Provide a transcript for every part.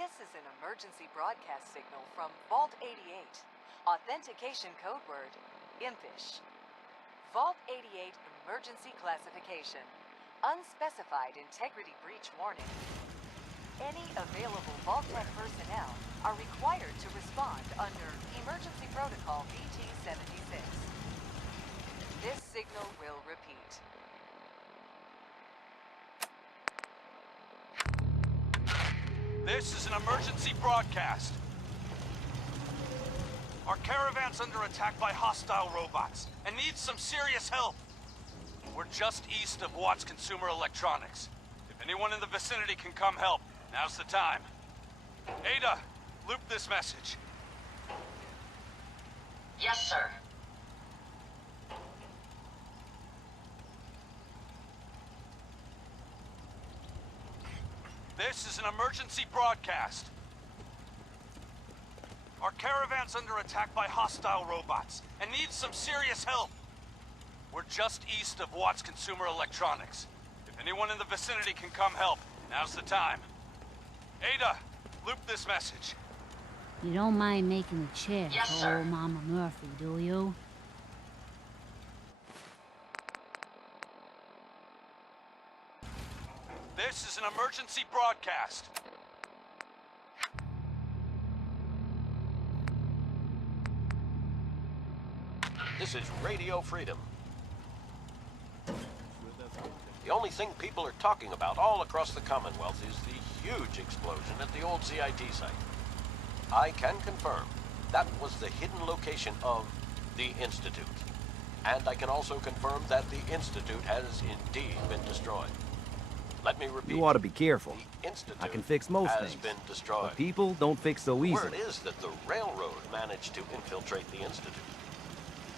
This is an emergency broadcast signal from Vault 88. Authentication code word, impish. Vault 88 emergency classification. Unspecified integrity breach warning. Any available Vault Tech personnel are required to respond under Emergency Protocol VT-76. This signal will repeat. This is an emergency broadcast. Our caravan's under attack by hostile robots and needs some serious help. We're just east of Watts Consumer Electronics. If anyone in the vicinity can come help, now's the time. Ada, loop this message. Yes, sir. This is an emergency broadcast. Our caravan's under attack by hostile robots and needs some serious help. We're just east of Watts Consumer Electronics. If anyone in the vicinity can come help, now's the time. Ada, loop this message. You don't mind making a chair Yes, for sir. old Mama Murphy, do you? This is an emergency broadcast. This is Radio Freedom. The only thing people are talking about all across the Commonwealth is the huge explosion at the old CIT site. I can confirm that was the hidden location of the Institute. And I can also confirm that the Institute has indeed been destroyed. Let me repeat. You ought to be careful. The Institute I can fix most has things, been destroyed. but people don't fix so Word easily. is that the railroad managed to infiltrate the Institute.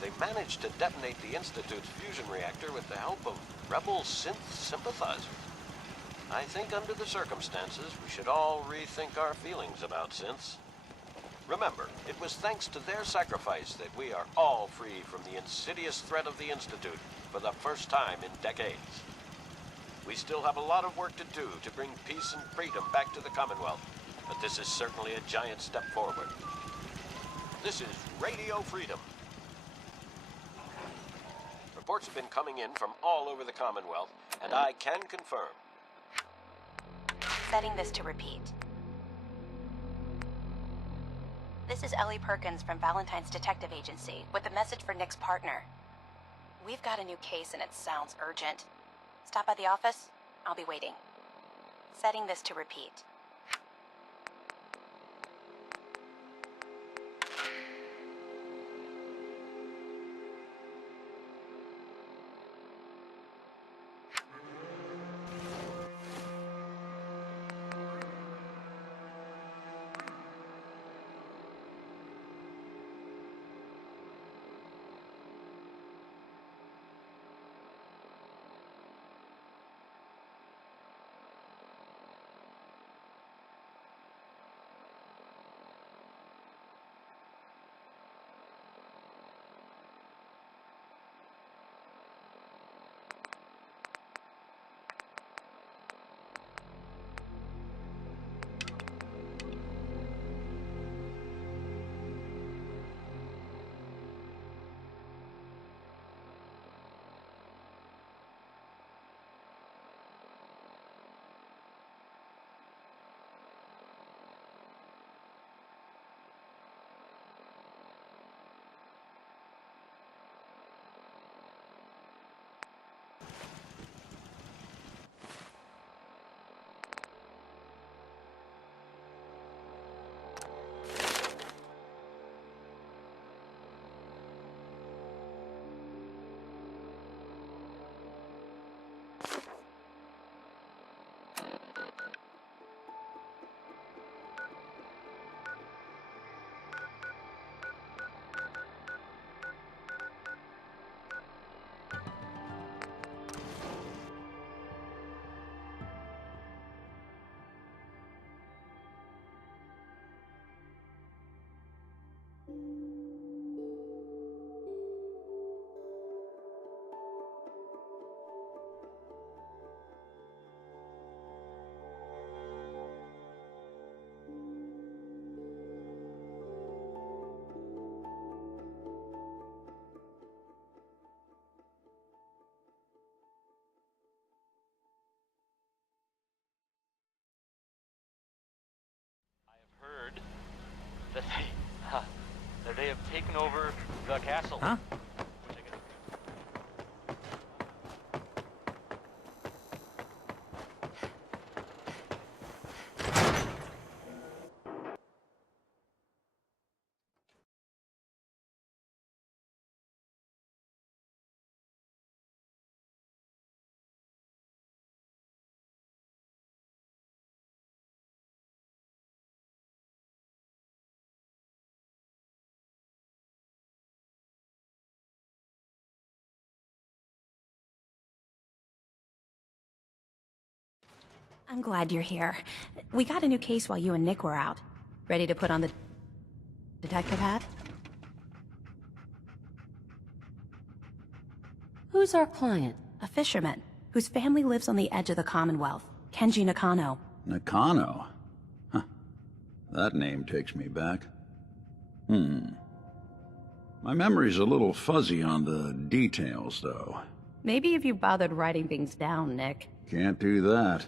They managed to detonate the Institute's fusion reactor with the help of rebel synth sympathizers. I think under the circumstances, we should all rethink our feelings about synths. Remember, it was thanks to their sacrifice that we are all free from the insidious threat of the Institute for the first time in decades. We still have a lot of work to do to bring peace and freedom back to the Commonwealth, but this is certainly a giant step forward. This is Radio Freedom. Reports have been coming in from all over the Commonwealth, and I can confirm. Setting this to repeat. This is Ellie Perkins from Valentine's Detective Agency with a message for Nick's partner. We've got a new case and it sounds urgent. Stop by the office? I'll be waiting. Setting this to repeat. taken over the castle. Huh? I'm glad you're here. We got a new case while you and Nick were out. Ready to put on the detective hat? Who's our client? A fisherman, whose family lives on the edge of the Commonwealth. Kenji Nakano. Nakano? Huh. That name takes me back. My memory's a little fuzzy on the details, though. Maybe if you bothered writing things down, Nick. Can't do that.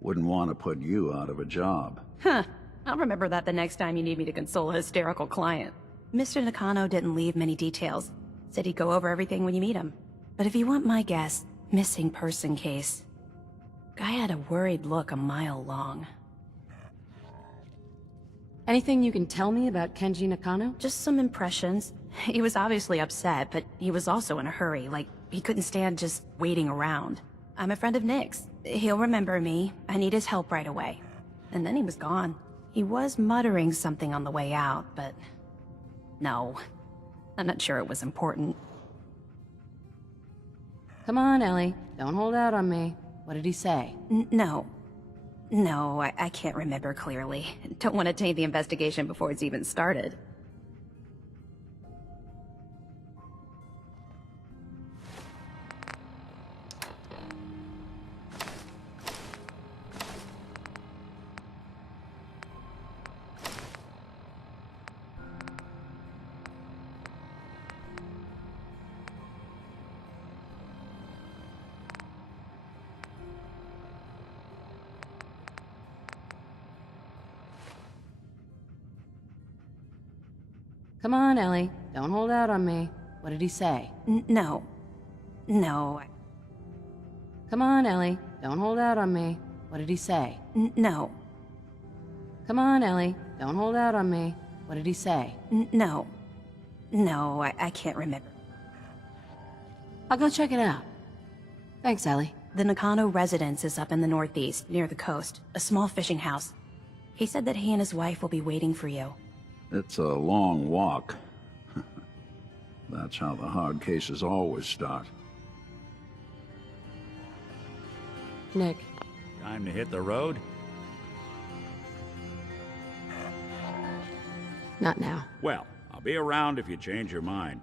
Wouldn't want to put you out of a job. Huh. I'll remember that the next time you need me to console a hysterical client. Mr. Nakano didn't leave many details. Said he'd go over everything when you meet him. But if you want my guess, missing person case. Guy had a worried look a mile long. Anything you can tell me about Kenji Nakano? Just some impressions. He was obviously upset, but he was also in a hurry, like he couldn't stand just waiting around. I'm a friend of Nick's. He'll remember me. I need his help right away. And then he was gone. He was muttering something on the way out, but... no. I'm not sure it was important. Come on, Ellie. Don't hold out on me. What did he say? No. No, I can't remember clearly. Don't want to taint the investigation before it's even started. Come on, Ellie. Don't hold out on me. What did he say? No. No. Come on, Ellie. Don't hold out on me. What did he say? No. Come on, Ellie. Don't hold out on me. What did he say? No. No, I can't remember. I'll go check it out. Thanks, Ellie. The Nakano residence is up in the northeast, near the coast. A small fishing house. He said that he and his wife will be waiting for you. It's a long walk. That's how the hard cases always start. Nick. Time to hit the road? Not now. Well, I'll be around if you change your mind.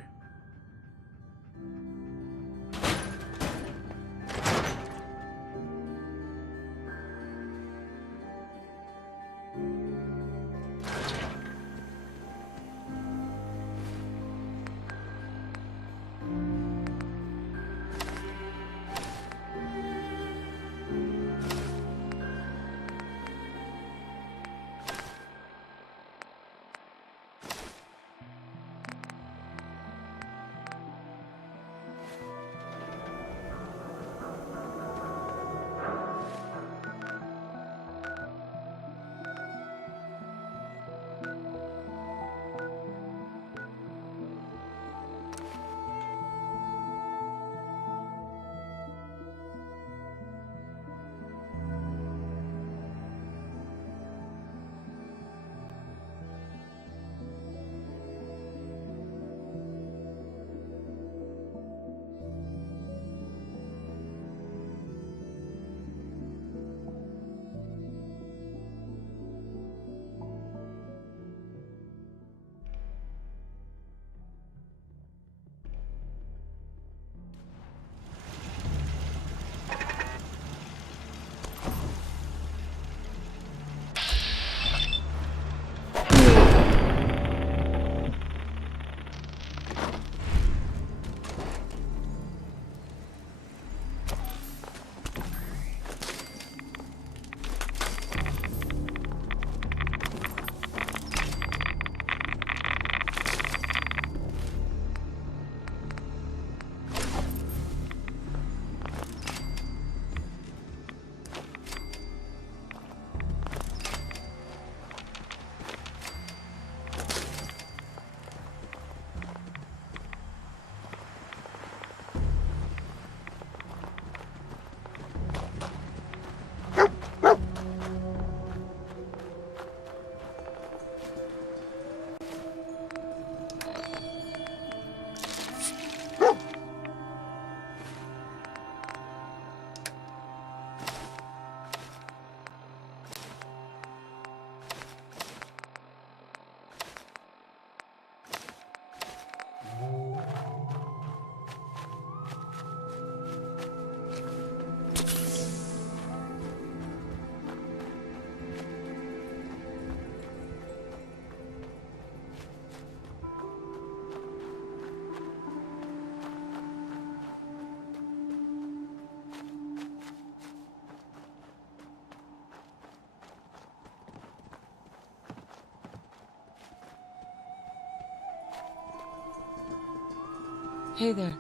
Hey there.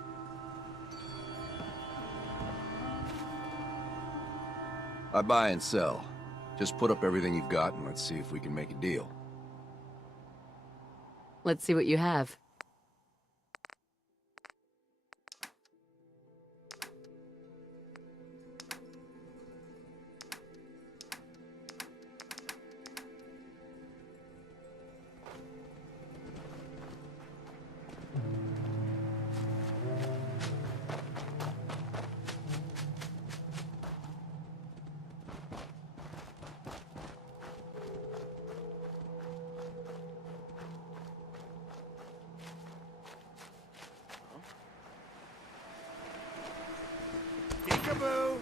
I buy and sell. Just put up everything you've got and let's see if we can make a deal. Let's see what you have. Peekaboo!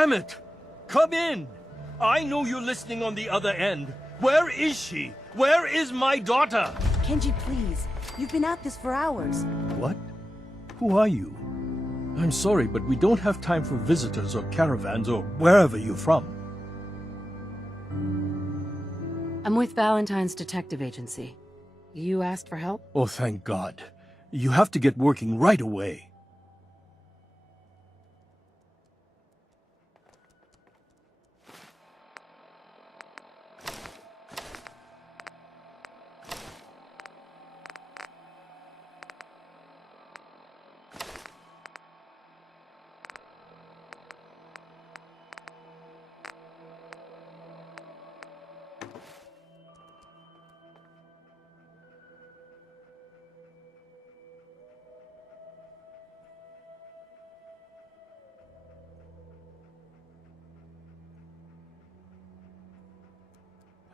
Damn it! Come in! I know you're listening on the other end. Where is she? Where is my daughter? Kenji, please. You've been at this for hours. What? Who are you? I'm sorry, but we don't have time for visitors or caravans or wherever you're from. I'm with Valentine's Detective Agency. You asked for help? Oh, thank God. You have to get working right away.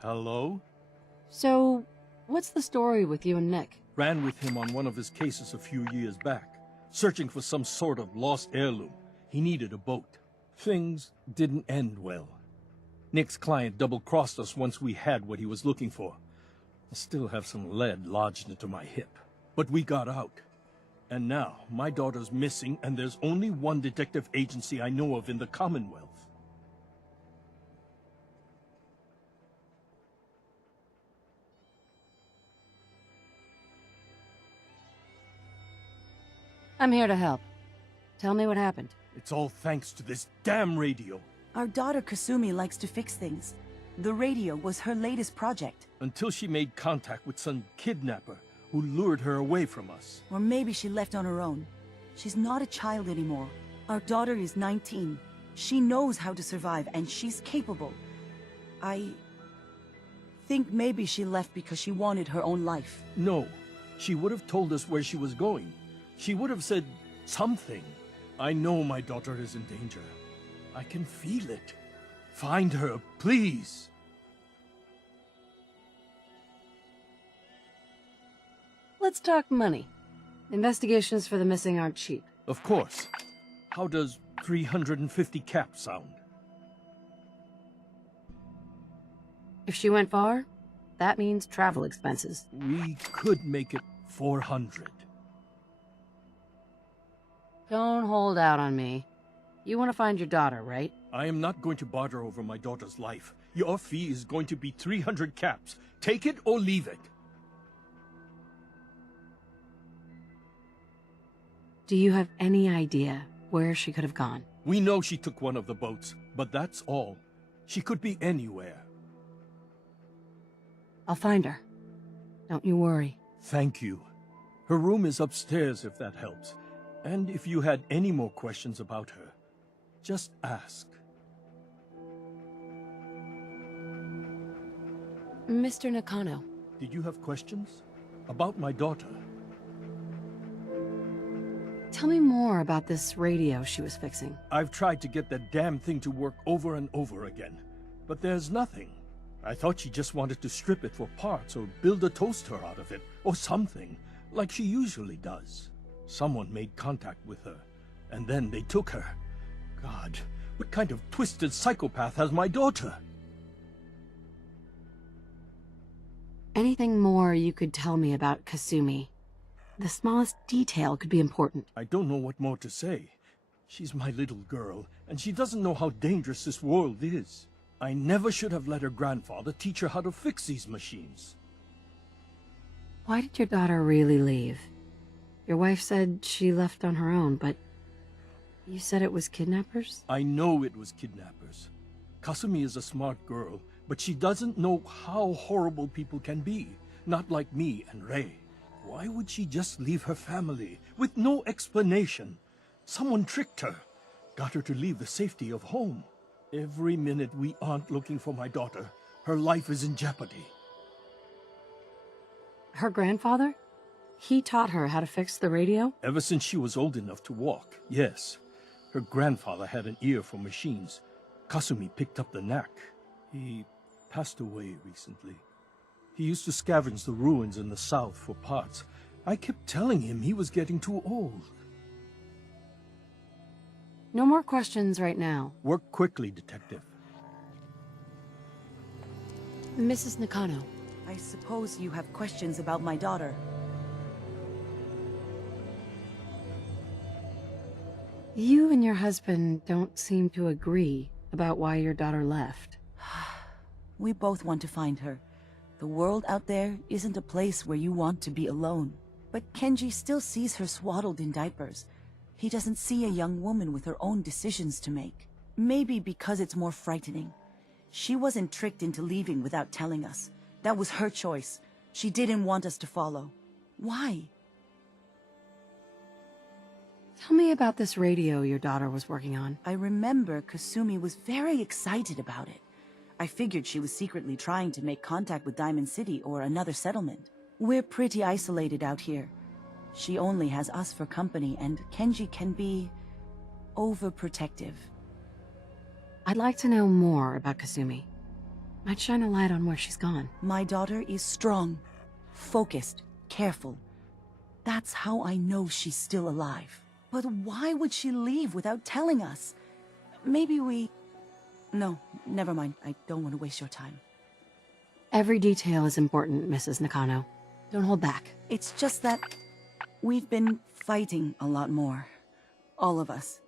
Hello? So, what's the story with you and Nick? Ran with him on one of his cases a few years back, searching for some sort of lost heirloom. He needed a boat. Things didn't end well. Nick's client double-crossed us once we had what he was looking for. I still have some lead lodged into my hip. But we got out. And now, my daughter's missing, and there's only one detective agency I know of in the Commonwealth. I'm here to help. Tell me what happened. It's all thanks to this damn radio. Our daughter Kasumi likes to fix things. The radio was her latest project. Until she made contact with some kidnapper who lured her away from us. Or maybe she left on her own. She's not a child anymore. Our daughter is 19. She knows how to survive, and she's capable. I think maybe she left because she wanted her own life. No, she would have told us where she was going. She would have said something. I know my daughter is in danger. I can feel it. Find her, please. Let's talk money. Investigations for the missing aren't cheap. Of course. How does 350 caps sound? If she went far, that means travel expenses. We could make it 400. Don't hold out on me. You want to find your daughter, right? I am not going to barter over my daughter's life. Your fee is going to be 300 caps. Take it or leave it. Do you have any idea where she could have gone? We know she took one of the boats, but that's all. She could be anywhere. I'll find her. Don't you worry. Thank you. Her room is upstairs if that helps. And if you had any more questions about her, just ask. Mr. Nakano. Did you have questions? About my daughter? Tell me more about this radio she was fixing. I've tried to get that damn thing to work over and over again, but there's nothing. I thought she just wanted to strip it for parts or build a toaster out of it, or something, like she usually does. Someone made contact with her, and then they took her. God, what kind of twisted psychopath has my daughter? Anything more you could tell me about Kasumi? The smallest detail could be important. I don't know what more to say. She's my little girl, and she doesn't know how dangerous this world is. I never should have let her grandfather teach her how to fix these machines. Why did your daughter really leave? Your wife said she left on her own, but you said it was kidnappers? I know it was kidnappers. Kasumi is a smart girl, but she doesn't know how horrible people can be. Not like me and Ray. Why would she just leave her family with no explanation? Someone tricked her, got her to leave the safety of home. Every minute we aren't looking for my daughter, her life is in jeopardy. Her grandfather? He taught her how to fix the radio? Ever since she was old enough to walk, yes. Her grandfather had an ear for machines. Kasumi picked up the knack. He passed away recently. He used to scavenge the ruins in the south for parts. I kept telling him he was getting too old. No more questions right now. Work quickly, Detective. Mrs. Nakano. I suppose you have questions about my daughter. You and your husband don't seem to agree about why your daughter left. We both want to find her. The world out there isn't a place where you want to be alone. But Kenji still sees her swaddled in diapers. He doesn't see a young woman with her own decisions to make. Maybe because it's more frightening. She wasn't tricked into leaving without telling us. That was her choice. She didn't want us to follow. Why? Tell me about this radio your daughter was working on. I remember Kasumi was very excited about it. I figured she was secretly trying to make contact with Diamond City or another settlement. We're pretty isolated out here. She only has us for company, and Kenji can be overprotective. I'd like to know more about Kasumi. Might shine a light on where she's gone. My daughter is strong, focused, careful. That's how I know she's still alive. But why would she leave without telling us? Maybe we... No, never mind. I don't want to waste your time. Every detail is important, Mrs. Nakano. Don't hold back. It's just that we've been fighting a lot more. All of us.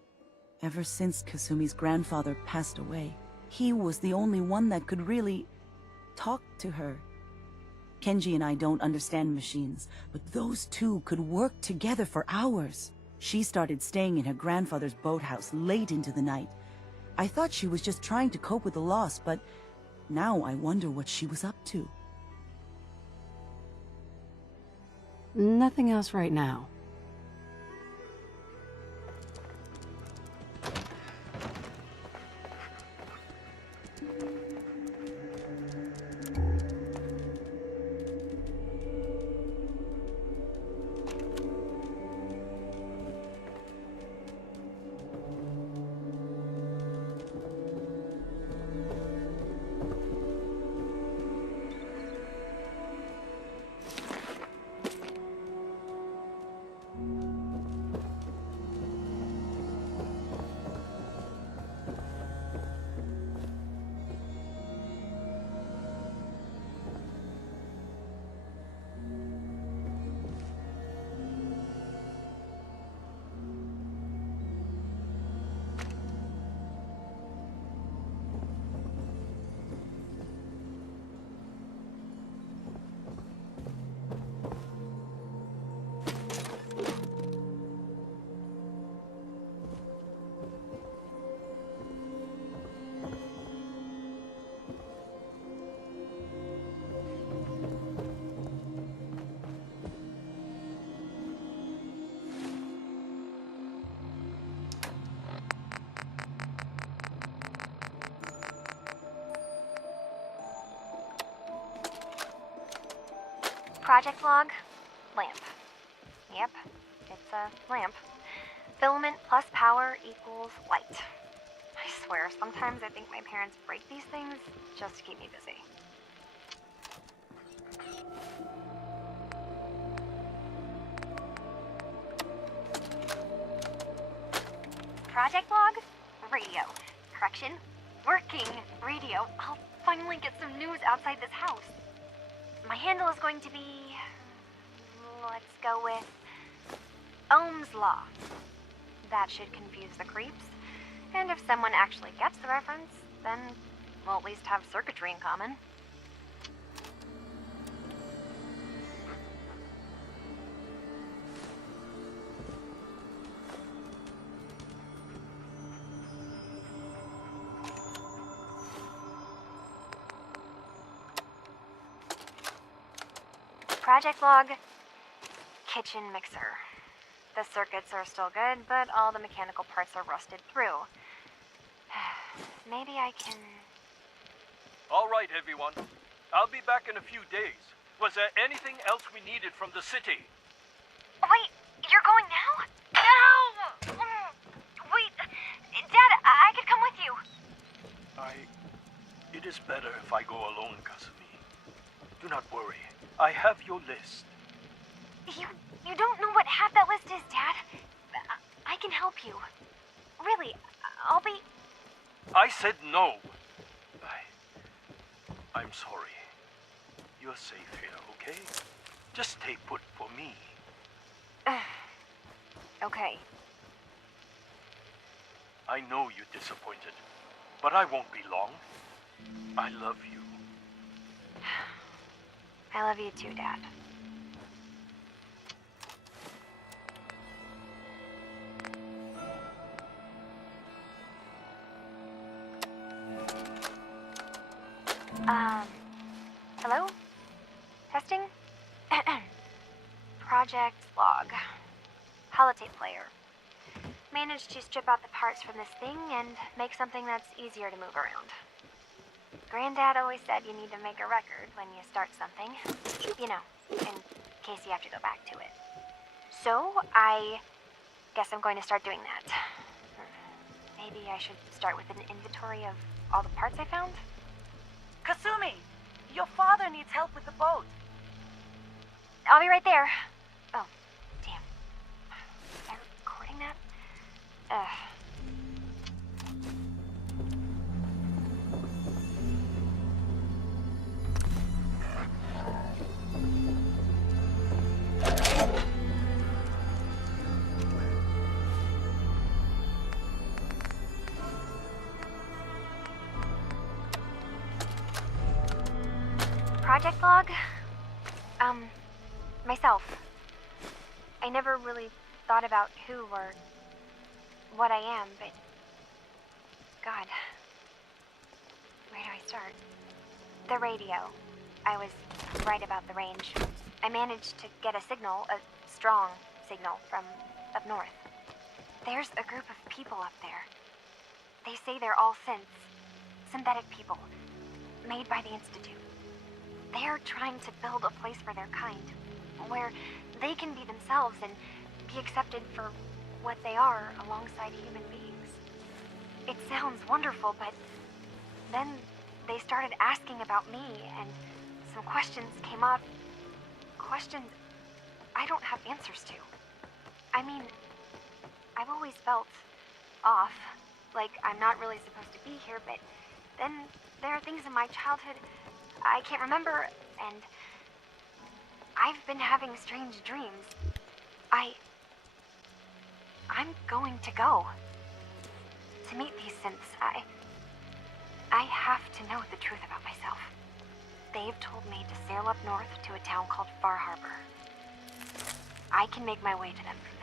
Ever since Kasumi's grandfather passed away. He was the only one that could really talk to her. Kenji and I don't understand machines, but those two could work together for hours. She started staying in her grandfather's boathouse late into the night. I thought she was just trying to cope with the loss, but now I wonder what she was up to. Nothing else right now. Project log, lamp. Yep, it's a lamp. Filament plus power equals light. I swear, sometimes I think my parents break these things just to keep me busy. Project log, radio. Correction, working radio. I'll finally get some news outside this house. My handle is going to be... let's go with... Ohm's Law. That should confuse the creeps. And if someone actually gets the reference, then we'll at least have circuitry in common. Project log, kitchen mixer. The circuits are still good, but all the mechanical parts are rusted through. Maybe I can... All right, everyone. I'll be back in a few days. Was there anything else we needed from the city? Wait, you're going now? No! Wait, Dad, I could come with you. It is better if I go alone, Kasumi. Do not worry. I have your list. You don't know what half that list is, Dad. I can help you. really, I'll be... I said no. I'm sorry. You're safe here, okay? Just stay put for me. Okay. I know you're disappointed, but I won't be long. I love you. I love you too, Dad. Hello? Testing? Project log. Holotape player. Managed to strip out the parts from this thing and make something that's easier to move around. Granddad always said you need to make a record when you start something. You know, in case you have to go back to it. So, I guess I'm going to start doing that. Maybe I should start with an inventory of all the parts I found? Kasumi! Your father needs help with the boat. I'll be right there. Oh, damn. Am I recording that? Project log? Myself. I never really thought about who or what I am, but... God. Where do I start? The radio. I was right about the range. I managed to get a signal, a strong signal, from up north. There's a group of people up there. They say they're all synths. Synthetic people. Made by the Institute. They're trying to build a place for their kind, where they can be themselves and be accepted for what they are alongside human beings. It sounds wonderful, but then they started asking about me, and some questions came up. Questions I don't have answers to. I mean, I've always felt off, like I'm not really supposed to be here, but then there are things in my childhood I can't remember, and I've been having strange dreams. I'm going to go. To meet these synths, I have to know the truth about myself. They've told me to sail up north to a town called Far Harbor. I can make my way to them from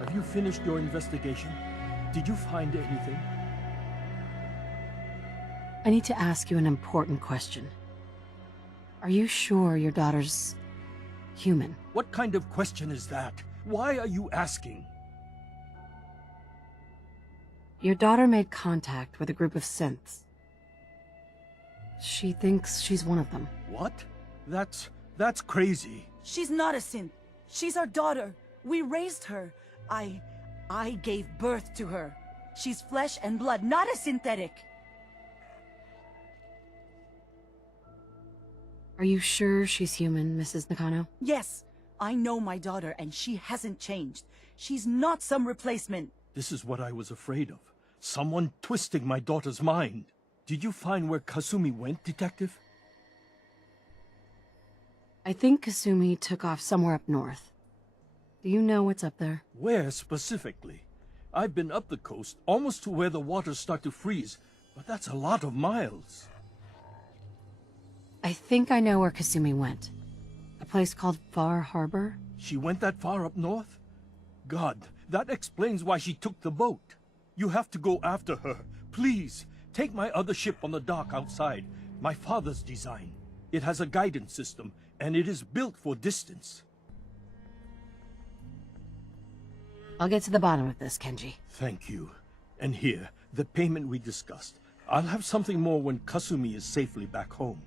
there. Have you finished your investigation? Did you find anything? I need to ask you an important question. Are you sure your daughter's human? What kind of question is that? Why are you asking? Your daughter made contact with a group of synths. She thinks she's one of them. What? That's crazy. She's not a synth. She's our daughter. We raised her. I gave birth to her. She's flesh and blood, not a synthetic. Are you sure she's human, Mrs. Nakano? Yes, I know my daughter, and she hasn't changed. She's not some replacement. This is what I was afraid of. Someone twisting my daughter's mind. Did you find where Kasumi went, Detective? I think Kasumi took off somewhere up north. Do you know what's up there? Where specifically? I've been up the coast, almost to where the waters start to freeze, but that's a lot of miles. I think I know where Kasumi went. A place called Far Harbor? She went that far up north? God, that explains why she took the boat. You have to go after her. Please, take my other ship on the dock outside. My father's design. It has a guidance system, and it is built for distance. I'll get to the bottom of this, Kenji. Thank you. And here, the payment we discussed. I'll have something more when Kasumi is safely back home.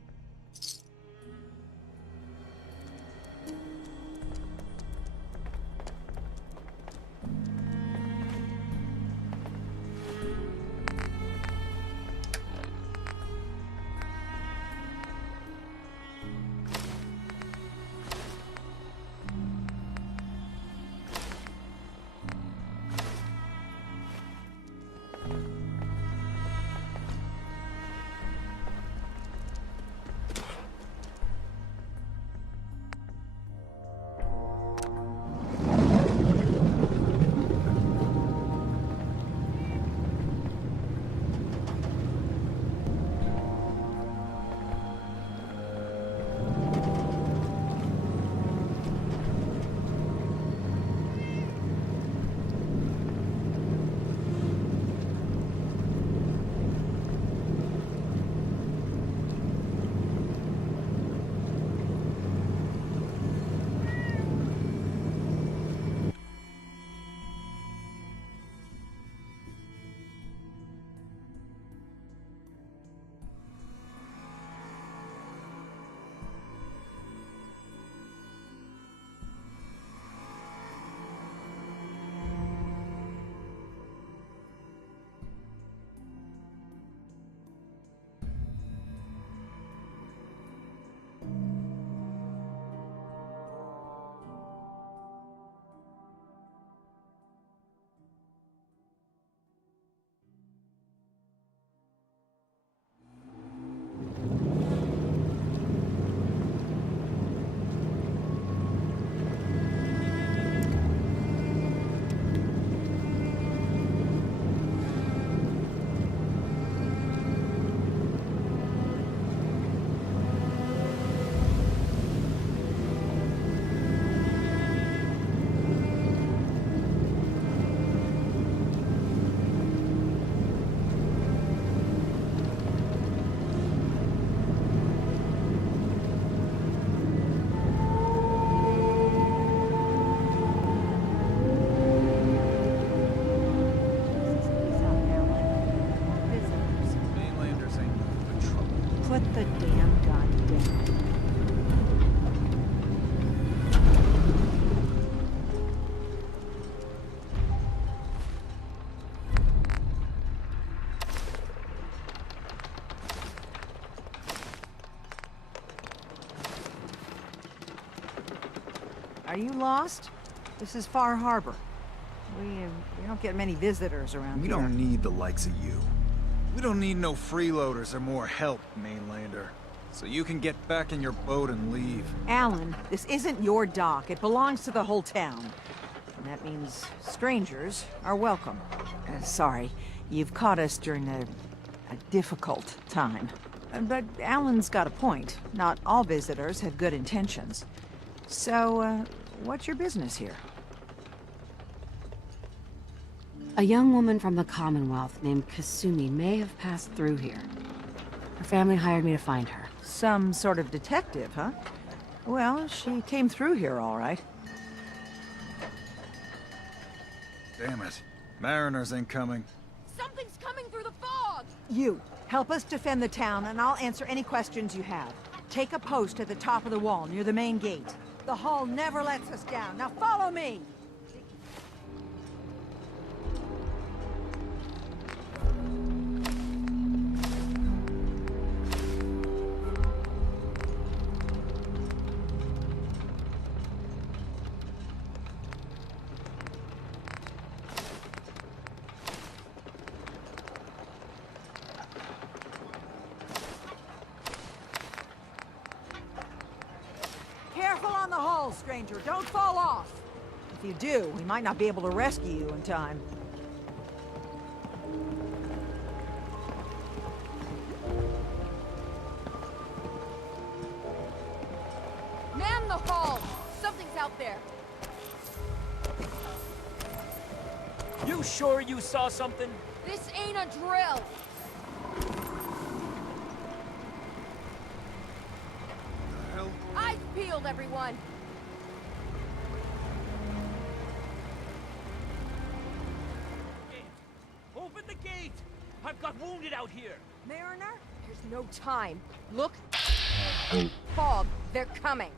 Are you lost? This is Far Harbor. We don't get many visitors around We here. don't need the likes of you. We don't need no freeloaders or more help, mainlander. So you can get back in your boat and leave. Alan, this isn't your dock. It belongs to the whole town. And that means strangers are welcome. Sorry, you've caught us during a difficult time. But Alan's got a point. Not all visitors have good intentions. So, what's your business here? A young woman from the Commonwealth named Kasumi may have passed through here. Her family hired me to find her. Some sort of detective, huh? Well, she came through here all right. Damn it. Mariners ain't coming. Something's coming through the fog! You, help us defend the town, and I'll answer any questions you have. Take a post at the top of the wall, near the main gate. The hull never lets us down. Now follow me! Careful on the hull, stranger. Don't fall off. If you do, we might not be able to rescue you in time. Man the hull! Something's out there. You sure you saw something? This ain't a drill. Eyes peeled, everyone. Open the gate! I've got wounded out here. Mariner, there's no time. Look. Fog, they're coming.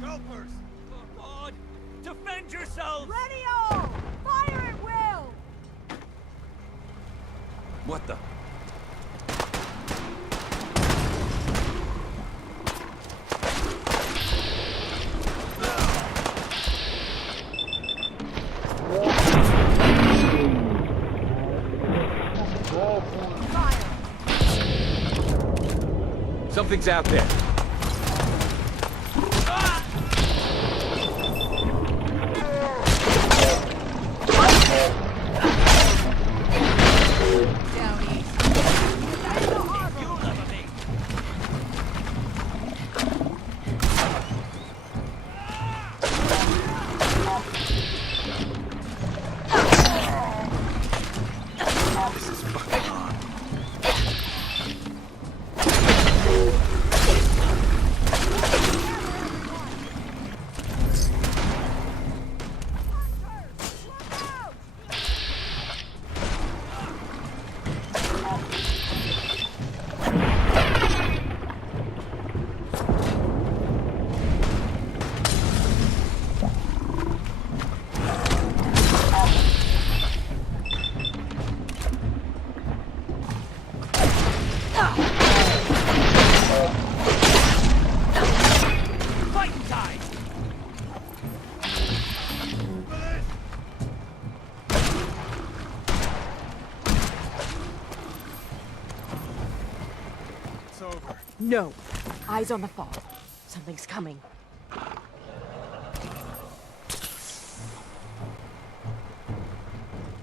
Helpers! Oh, God! Defend yourselves! Ready all! Fire at will! What the? Something's out there. No. Eyes on the fog. Something's coming.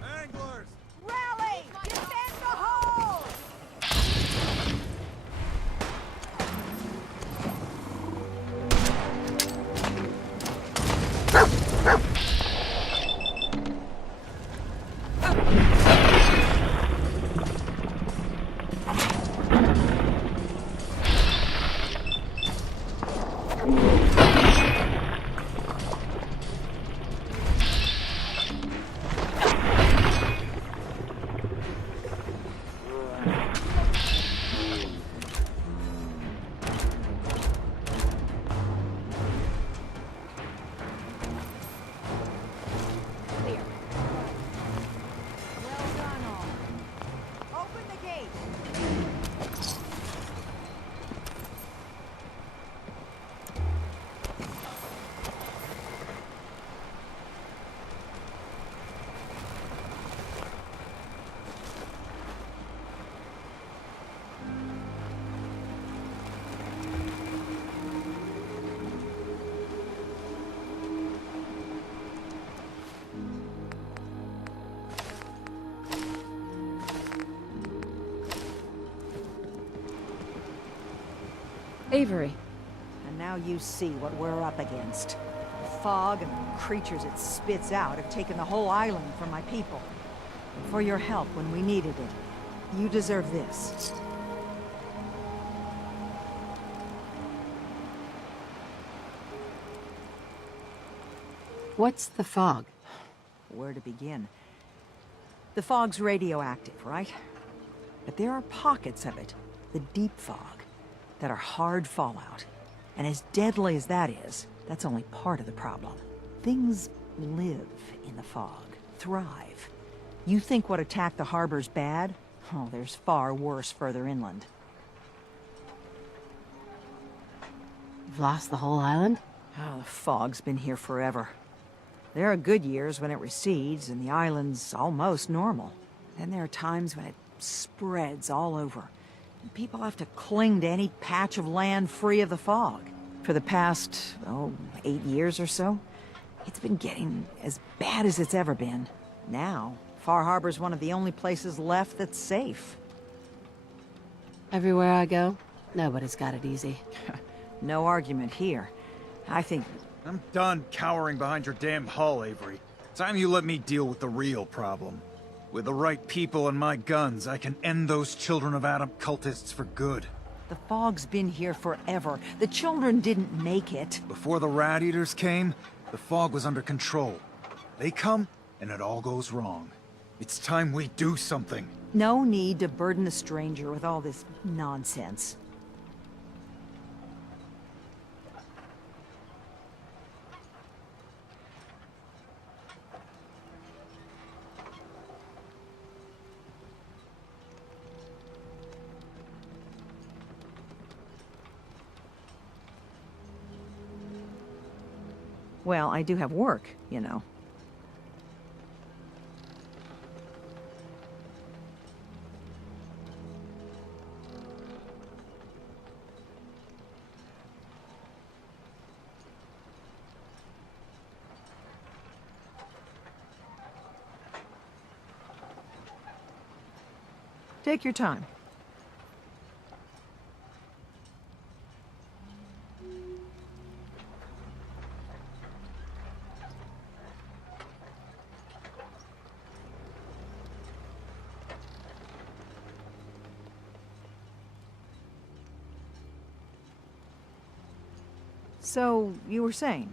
Anglers! Rally! Defend the hull! Avery. And now you see what we're up against. The fog and the creatures it spits out have taken the whole island from my people. And for your help when we needed it, you deserve this. What's the fog? Where to begin? The fog's radioactive, right? But there are pockets of it, the deep fog, that are hard fallout. And as deadly as that is, that's only part of the problem. Things live in the fog, thrive. You think what attacked the harbor's bad? Oh, there's far worse further inland. You've lost the whole island? Oh, the fog's been here forever. There are good years when it recedes and the island's almost normal. Then there are times when it spreads all over. And people have to cling to any patch of land free of the fog. For the past, 8 years or so, it's been getting as bad as it's ever been. Now, Far Harbor's one of the only places left that's safe. Everywhere I go, nobody's got it easy. No argument here. I think... I'm done cowering behind your damn hull, Avery. Time you let me deal with the real problem. With the right people and my guns, I can end those Children of Adam cultists for good. The fog's been here forever. The children didn't make it. Before the Rat Eaters came, the fog was under control. They come, and it all goes wrong. It's time we do something. No need to burden the stranger with all this nonsense. Well, I do have work, you know. Take your time. So, you were saying?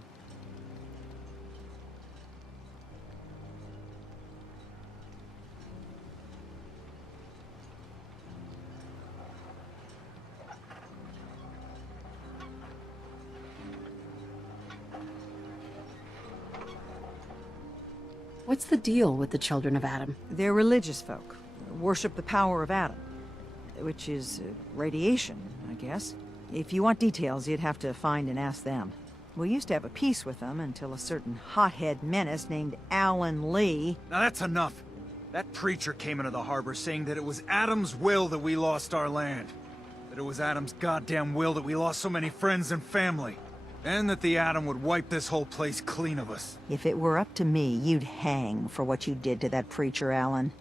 What's the deal with the Children of Adam? They're religious folk. Worship the power of Adam. Which is radiation, I guess. If you want details, you'd have to find and ask them. We used to have a peace with them until a certain hothead menace named Alan Lee... Now that's enough. That preacher came into the harbor saying that it was Adam's will that we lost our land. That it was Adam's goddamn will that we lost so many friends and family. And that the Atom would wipe this whole place clean of us. If it were up to me, you'd hang for what you did to that preacher, Alan.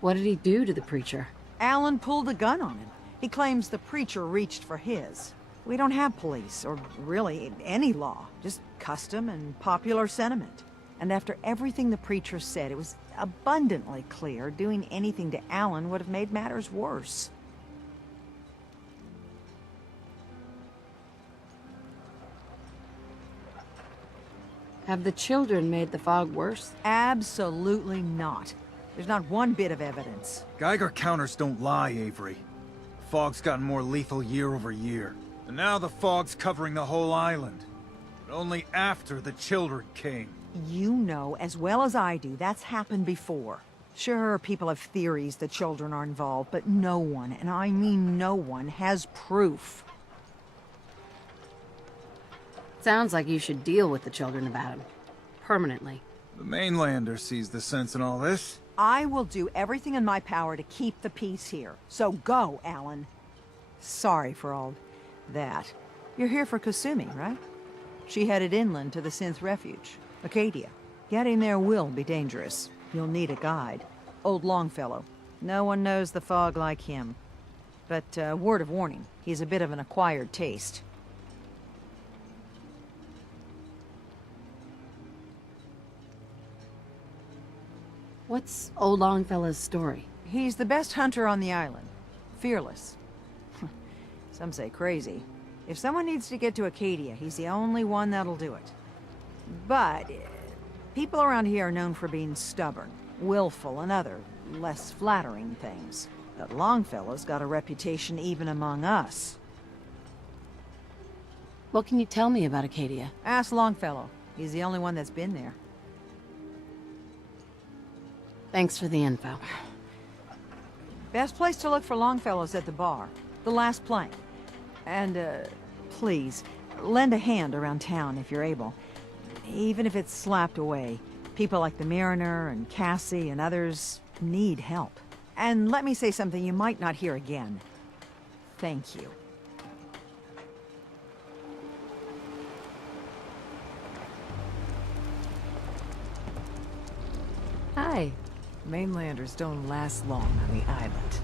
What did he do to the preacher? Alan pulled a gun on him. He claims the preacher reached for his. We don't have police, or really any law, just custom and popular sentiment. And after everything the preacher said, it was abundantly clear doing anything to Alan would have made matters worse. Have the children made the fog worse? Absolutely not. There's not one bit of evidence. Geiger counters don't lie, Avery. The fog's gotten more lethal year over year. And now the fog's covering the whole island. But only after the children came. You know as well as I do that's happened before. Sure, people have theories the children are involved, but no one, and I mean no one, has proof. Sounds like you should deal with the Children of Adam. Permanently. The mainlander sees the sense in all this. I will do everything in my power to keep the peace here. So go, Alan. Sorry for all that. You're here for Kasumi, right? She headed inland to the Synth Refuge, Acadia. Getting there will be dangerous. You'll need a guide. Old Longfellow. No one knows the fog like him. But word of warning, he's a bit of an acquired taste. What's old Longfellow's story? He's the best hunter on the island. Fearless. Some say crazy. If someone needs to get to Acadia, he's the only one that'll do it. But people around here are known for being stubborn, willful, and other, less flattering things. But Longfellow's got a reputation even among us. What can you tell me about Acadia? Ask Longfellow. He's the only one that's been there. Thanks for the info. Best place to look for Longfellow's at the bar. The last plank. And, please, lend a hand around town if you're able. Even if it's slapped away. People like the Mariner and Cassie and others need help. And let me say something you might not hear again. Thank you. Hi. Mainlanders don't last long on the island.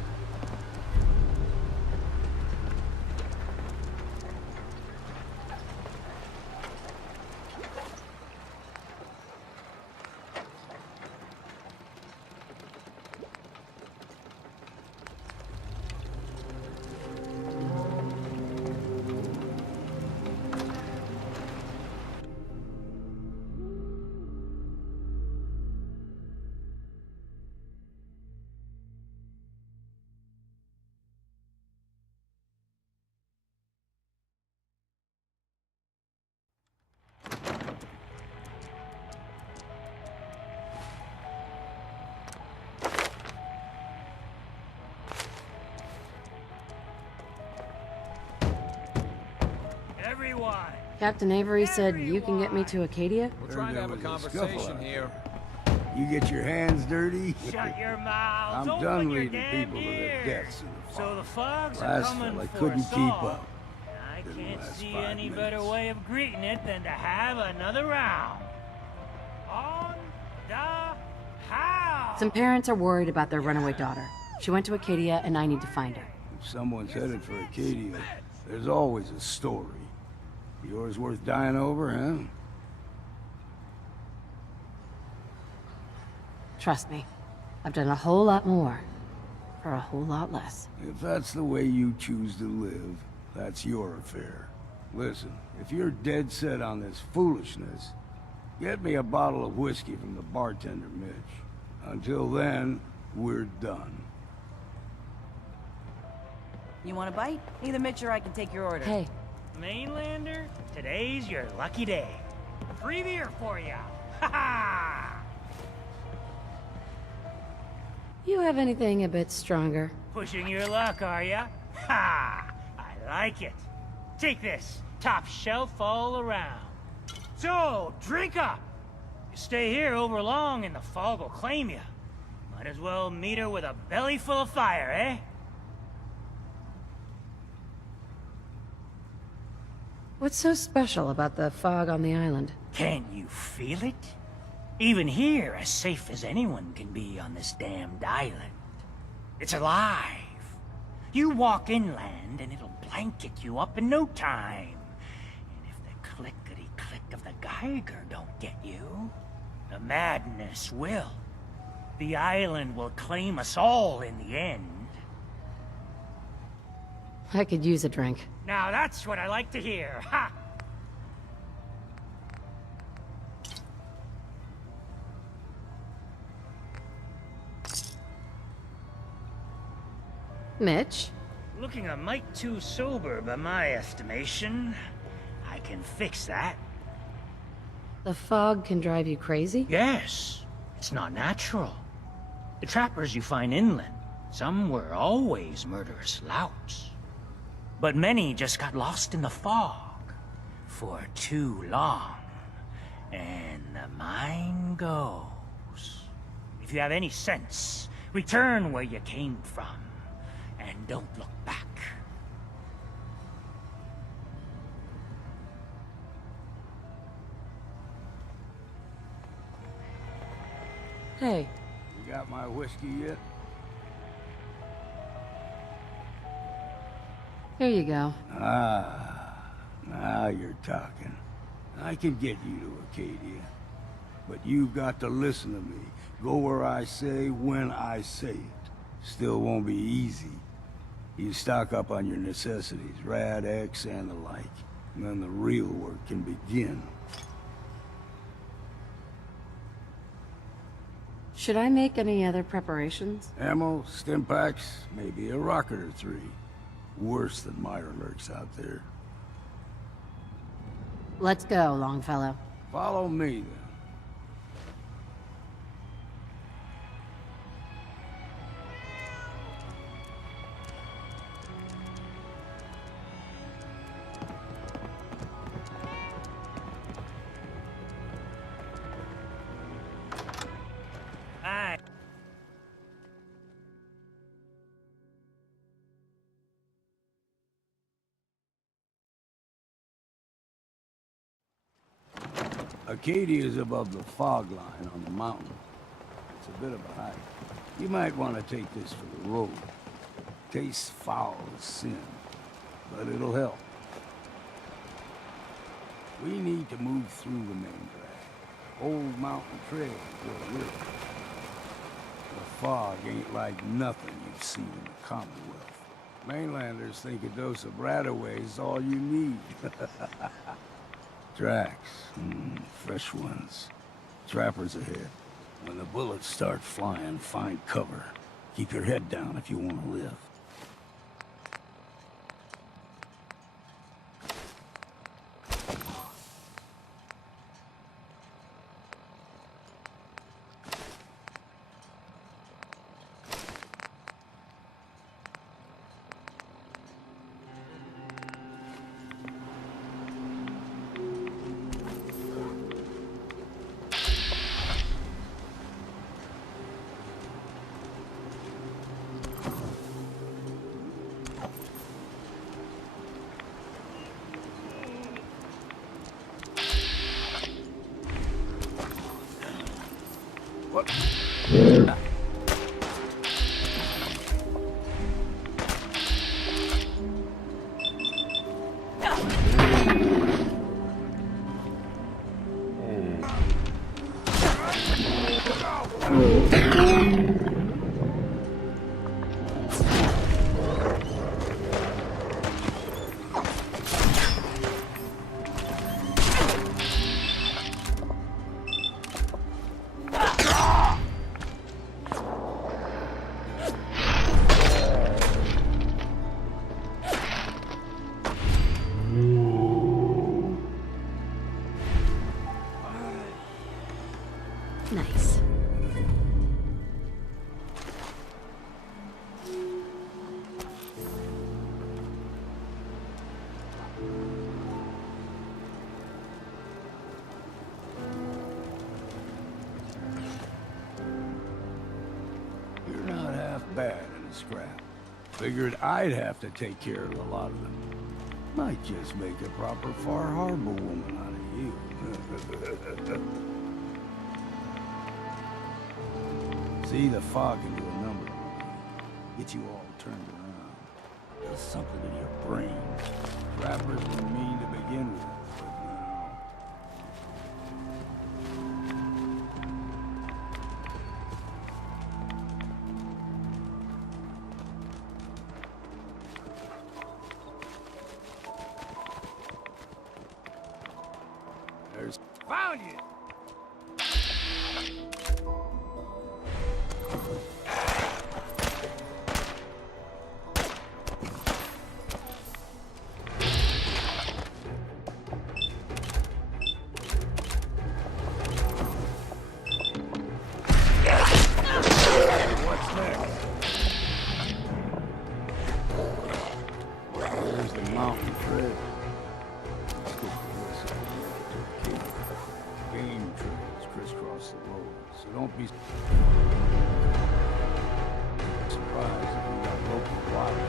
Captain Avery said you can get me to Acadia? We're trying to have a conversation here. You get your hands dirty? Shut your mouths. I'm done leading people to their deaths in the So the fogs are last coming fella for couldn't us keep all. up. I Didn't can't last see 5 any minutes. better way of greeting it than to have another round. On the house. Some parents are worried about their runaway daughter. She went to Acadia and I need to find her. If someone's headed for Acadia, there's always a story. Yours worth dying over, huh? Trust me, I've done a whole lot more for a whole lot less. If that's the way you choose to live, that's your affair. Listen, if you're dead set on this foolishness, get me a bottle of whiskey from the bartender, Mitch. Until then, we're done. You want a bite? Either Mitch or I can take your order. Hey. Mainlander, today's your lucky day. Free beer for ya. Ha ha! You have anything a bit stronger? Pushing your luck, are ya? Ha! I like it. Take this. Top shelf all around. So, drink up. You stay here over long and the fog will claim you. Might as well meet her with a belly full of fire, eh? What's so special about the fog on the island? Can you feel it? Even here, as safe as anyone can be on this damned island. It's alive. You walk inland and it'll blanket you up in no time. And if the clickety-click of the Geiger don't get you, the madness will. The island will claim us all in the end. I could use a drink. Now that's what I like to hear. Ha! Mitch? Looking a mite too sober by my estimation. I can fix that. The fog can drive you crazy? Yes. It's not natural. The trappers you find inland, some were always murderous louts. But many just got lost in the fog for too long. And the mind goes. If you have any sense, return where you came from. And don't look back. Hey. You got my whiskey yet? Here you go. Ah, now you're talking. I can get you to Acadia. But you've got to listen to me. Go where I say, when I say it. Still won't be easy. You stock up on your necessities, Rad X and the like. And then the real work can begin. Should I make any other preparations? Ammo, stim packs, maybe a rocket or three. Worse than Meyer lurks out there. Let's go, Longfellow. Follow me, then. Hi. Acadia is above the fog line on the mountain. It's a bit of a hike. You might want to take this for the road. Tastes foul as sin, but it'll help. We need to move through the main drag. Old mountain trail is where we're. The fog ain't like nothing you've seen in the Commonwealth. Mainlanders think a dose of Radaway is all you need. Tracks, fresh ones. Trappers ahead. When the bullets start flying, find cover. Keep your head down if you want to live. What? Nice. You're not half bad in a scrap. Figured I'd have to take care of a lot of them. Might just make a proper Far Harbor woman out of you. See, the fog can do a number on you. Get you all turned around. Does something in your brain. Trappers were mean to begin with, but now... There's... Found you! There's the mountain trail. Let's get this over to Acadia. Game trails crisscross the road, so don't be surprised if we got local water.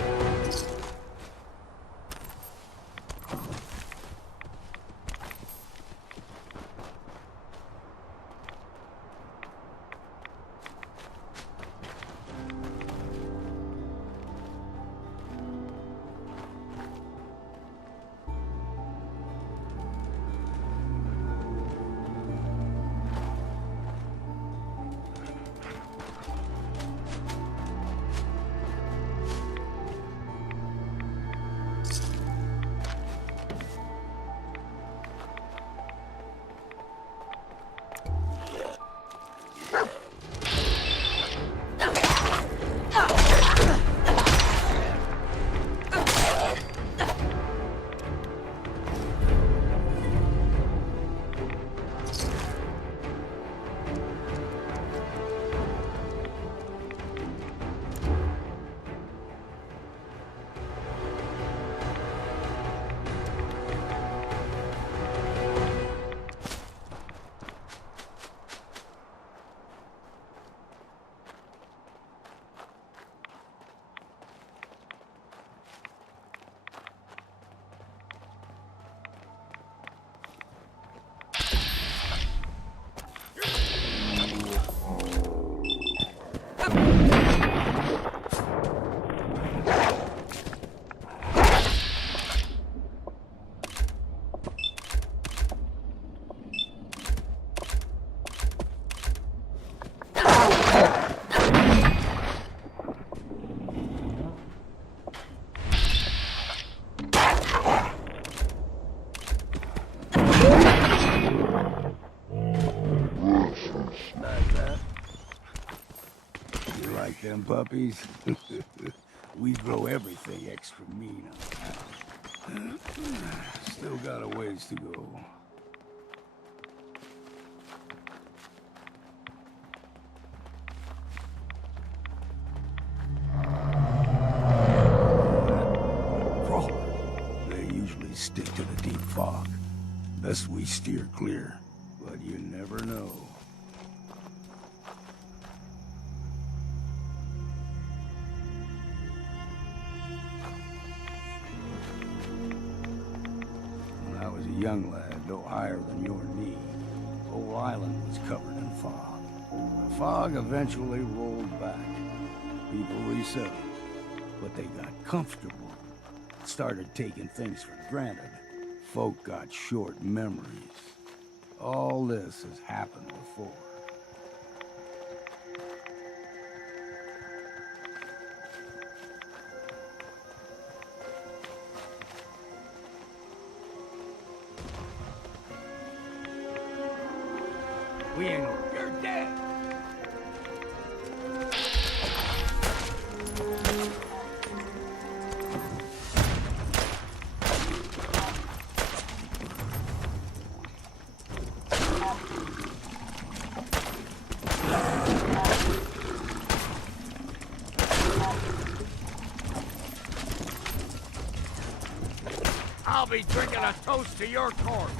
them puppies? We grow everything extra mean on that. Still got a ways to go. They usually stick to the deep fog. Best we steer clear, but you never know. When I was a young lad, no higher than your knee, the whole island was covered in fog. The fog eventually rolled back. People resettled, but they got comfortable. Started taking things for granted. Folk got short memories. All this has happened before. We ain't... You're dead! I'll be drinking a toast to your corpse.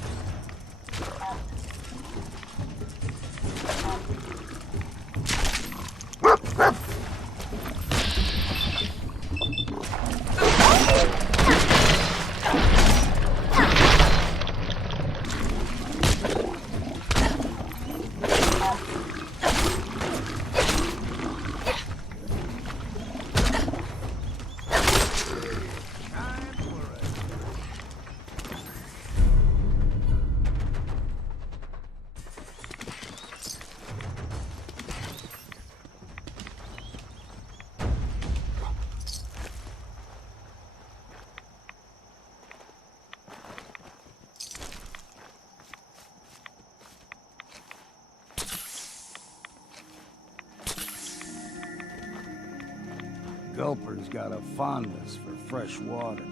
Gulper's got a fondness for fresh water.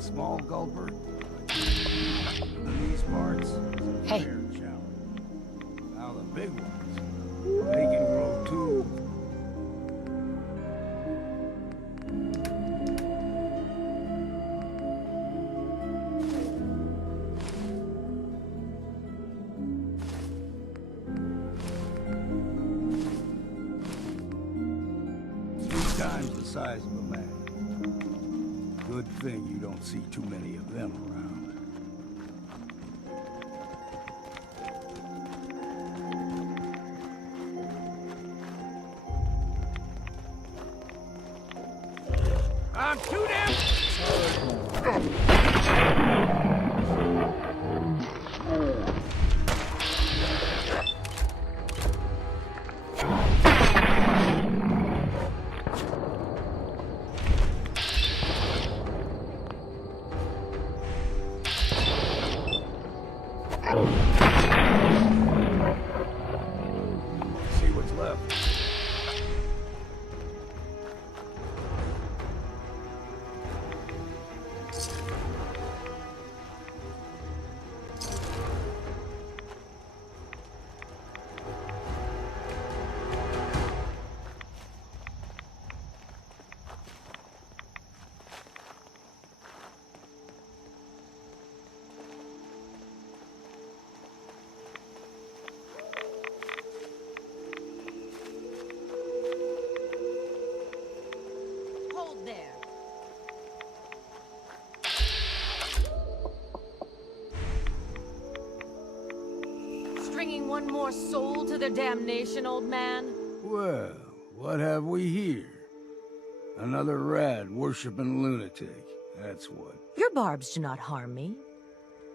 Small gulper. In these parts, Hey. fair challenge. Now the big ones, they can grow too. Three times the size of a man. Good thing you don't see too many of them around. I'm too damn... See what's left. bringing one more soul to their damnation, old man? Well, what have we here? Another rad worshipping lunatic, that's what. Your barbs do not harm me.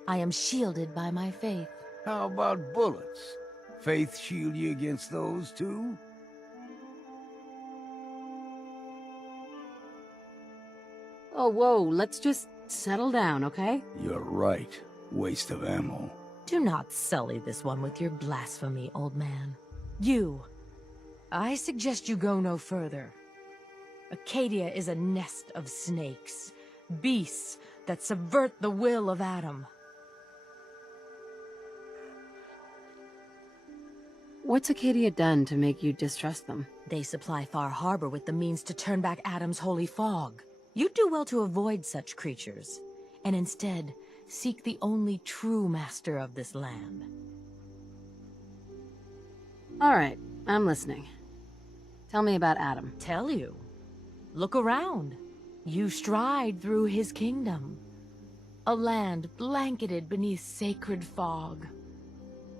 I am shielded by my faith. How about bullets? Faith shield you against those, too? Oh, whoa, let's just settle down, okay? You're right. Waste of ammo. Do not sully this one with your blasphemy, old man. You. I suggest you go no further. Acadia is a nest of snakes, beasts that subvert the will of Adam. What's Acadia done to make you distrust them? They supply Far Harbor with the means to turn back Adam's holy fog. You'd do well to avoid such creatures, and instead seek the only true master of this land. All right, I'm listening. Tell me about Adam. Tell you? Look around. You stride through his kingdom. A land blanketed beneath sacred fog.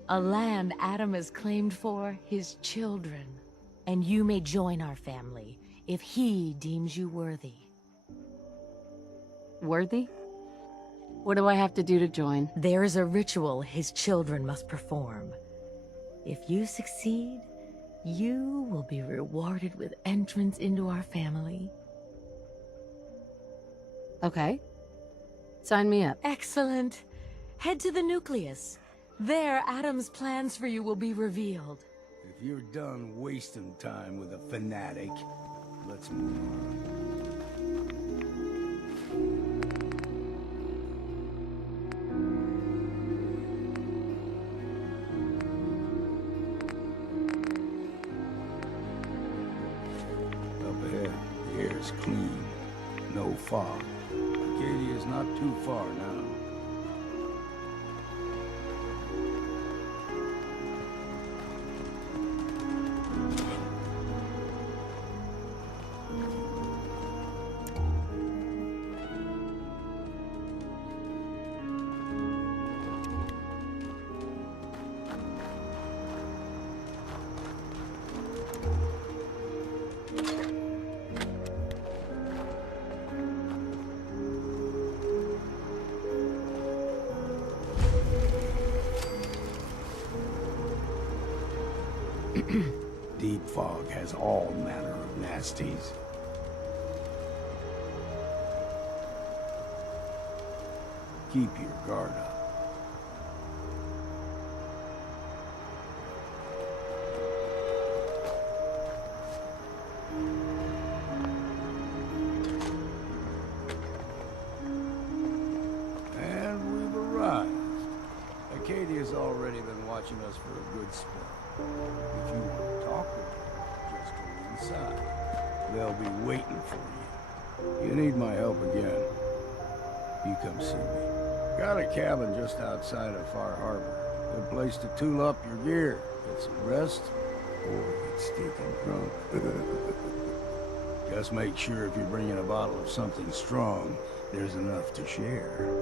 A land Adam has claimed for his children. And you may join our family if he deems you worthy. Worthy? What do I have to do to join? There is a ritual his children must perform. If you succeed, you will be rewarded with entrance into our family. Okay. Sign me up. Excellent. Head to the nucleus. There, Adam's plans for you will be revealed. If you're done wasting time with a fanatic, let's move on. Up ahead, the air's clean. No fog. Acadia's not too far now. Deep fog has all manner of nasties. Keep your guard up. And we've arrived. Acadia's already been watching us for a good spell. If you want to talk with them, just go inside. They'll be waiting for you. You need my help again, you come see me. Got a cabin just outside of Far Harbor. Good place to tool up your gear, get some rest, or get stinking drunk. Just make sure if you're bringing a bottle of something strong, there's enough to share.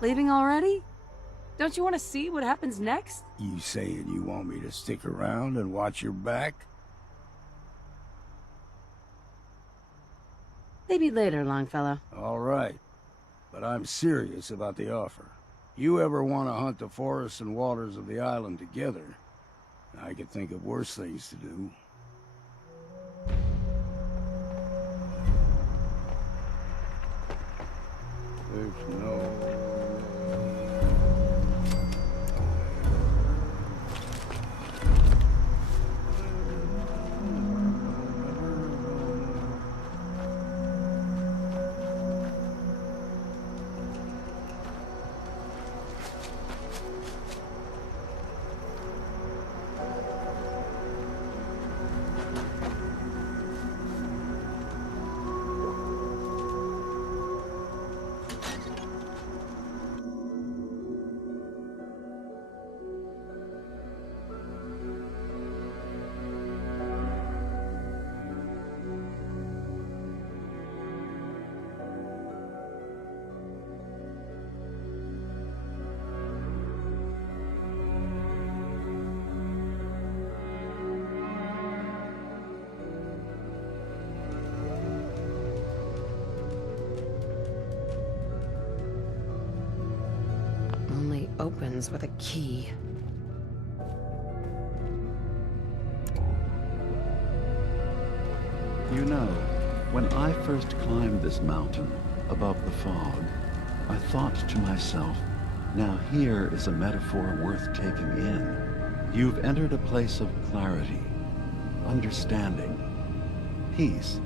Leaving already? Don't you want to see what happens next? You saying you want me to stick around and watch your back? Maybe later, Longfellow. All right. But I'm serious about the offer. You ever want to hunt the forests and waters of the island together, I could think of worse things to do. There's no... opens with a key. You know, when I first climbed this mountain above the fog, I thought to myself, now here is a metaphor worth taking in. You've entered a place of clarity, understanding, peace.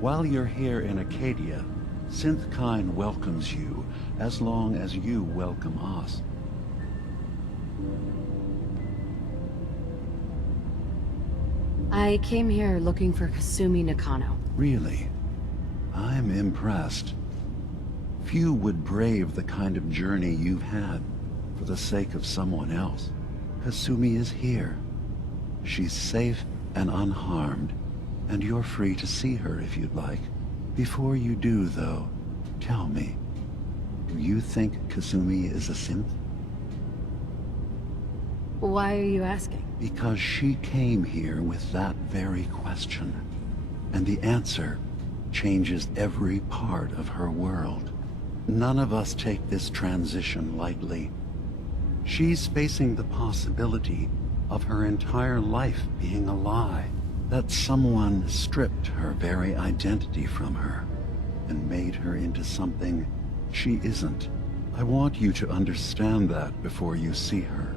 While you're here in Acadia, Synthkind welcomes you as long as you welcome us. I came here looking for Kasumi Nakano. Really? I'm impressed. Few would brave the kind of journey you've had for the sake of someone else. Kasumi is here. She's safe and unharmed, and you're free to see her if you'd like. Before you do, though, tell me, do you think Kasumi is a synth? Why are you asking? Because she came here with that very question, and the answer changes every part of her world. None of us take this transition lightly. She's facing the possibility of her entire life being a lie, that someone stripped her very identity from her and made her into something she isn't. I want you to understand that before you see her.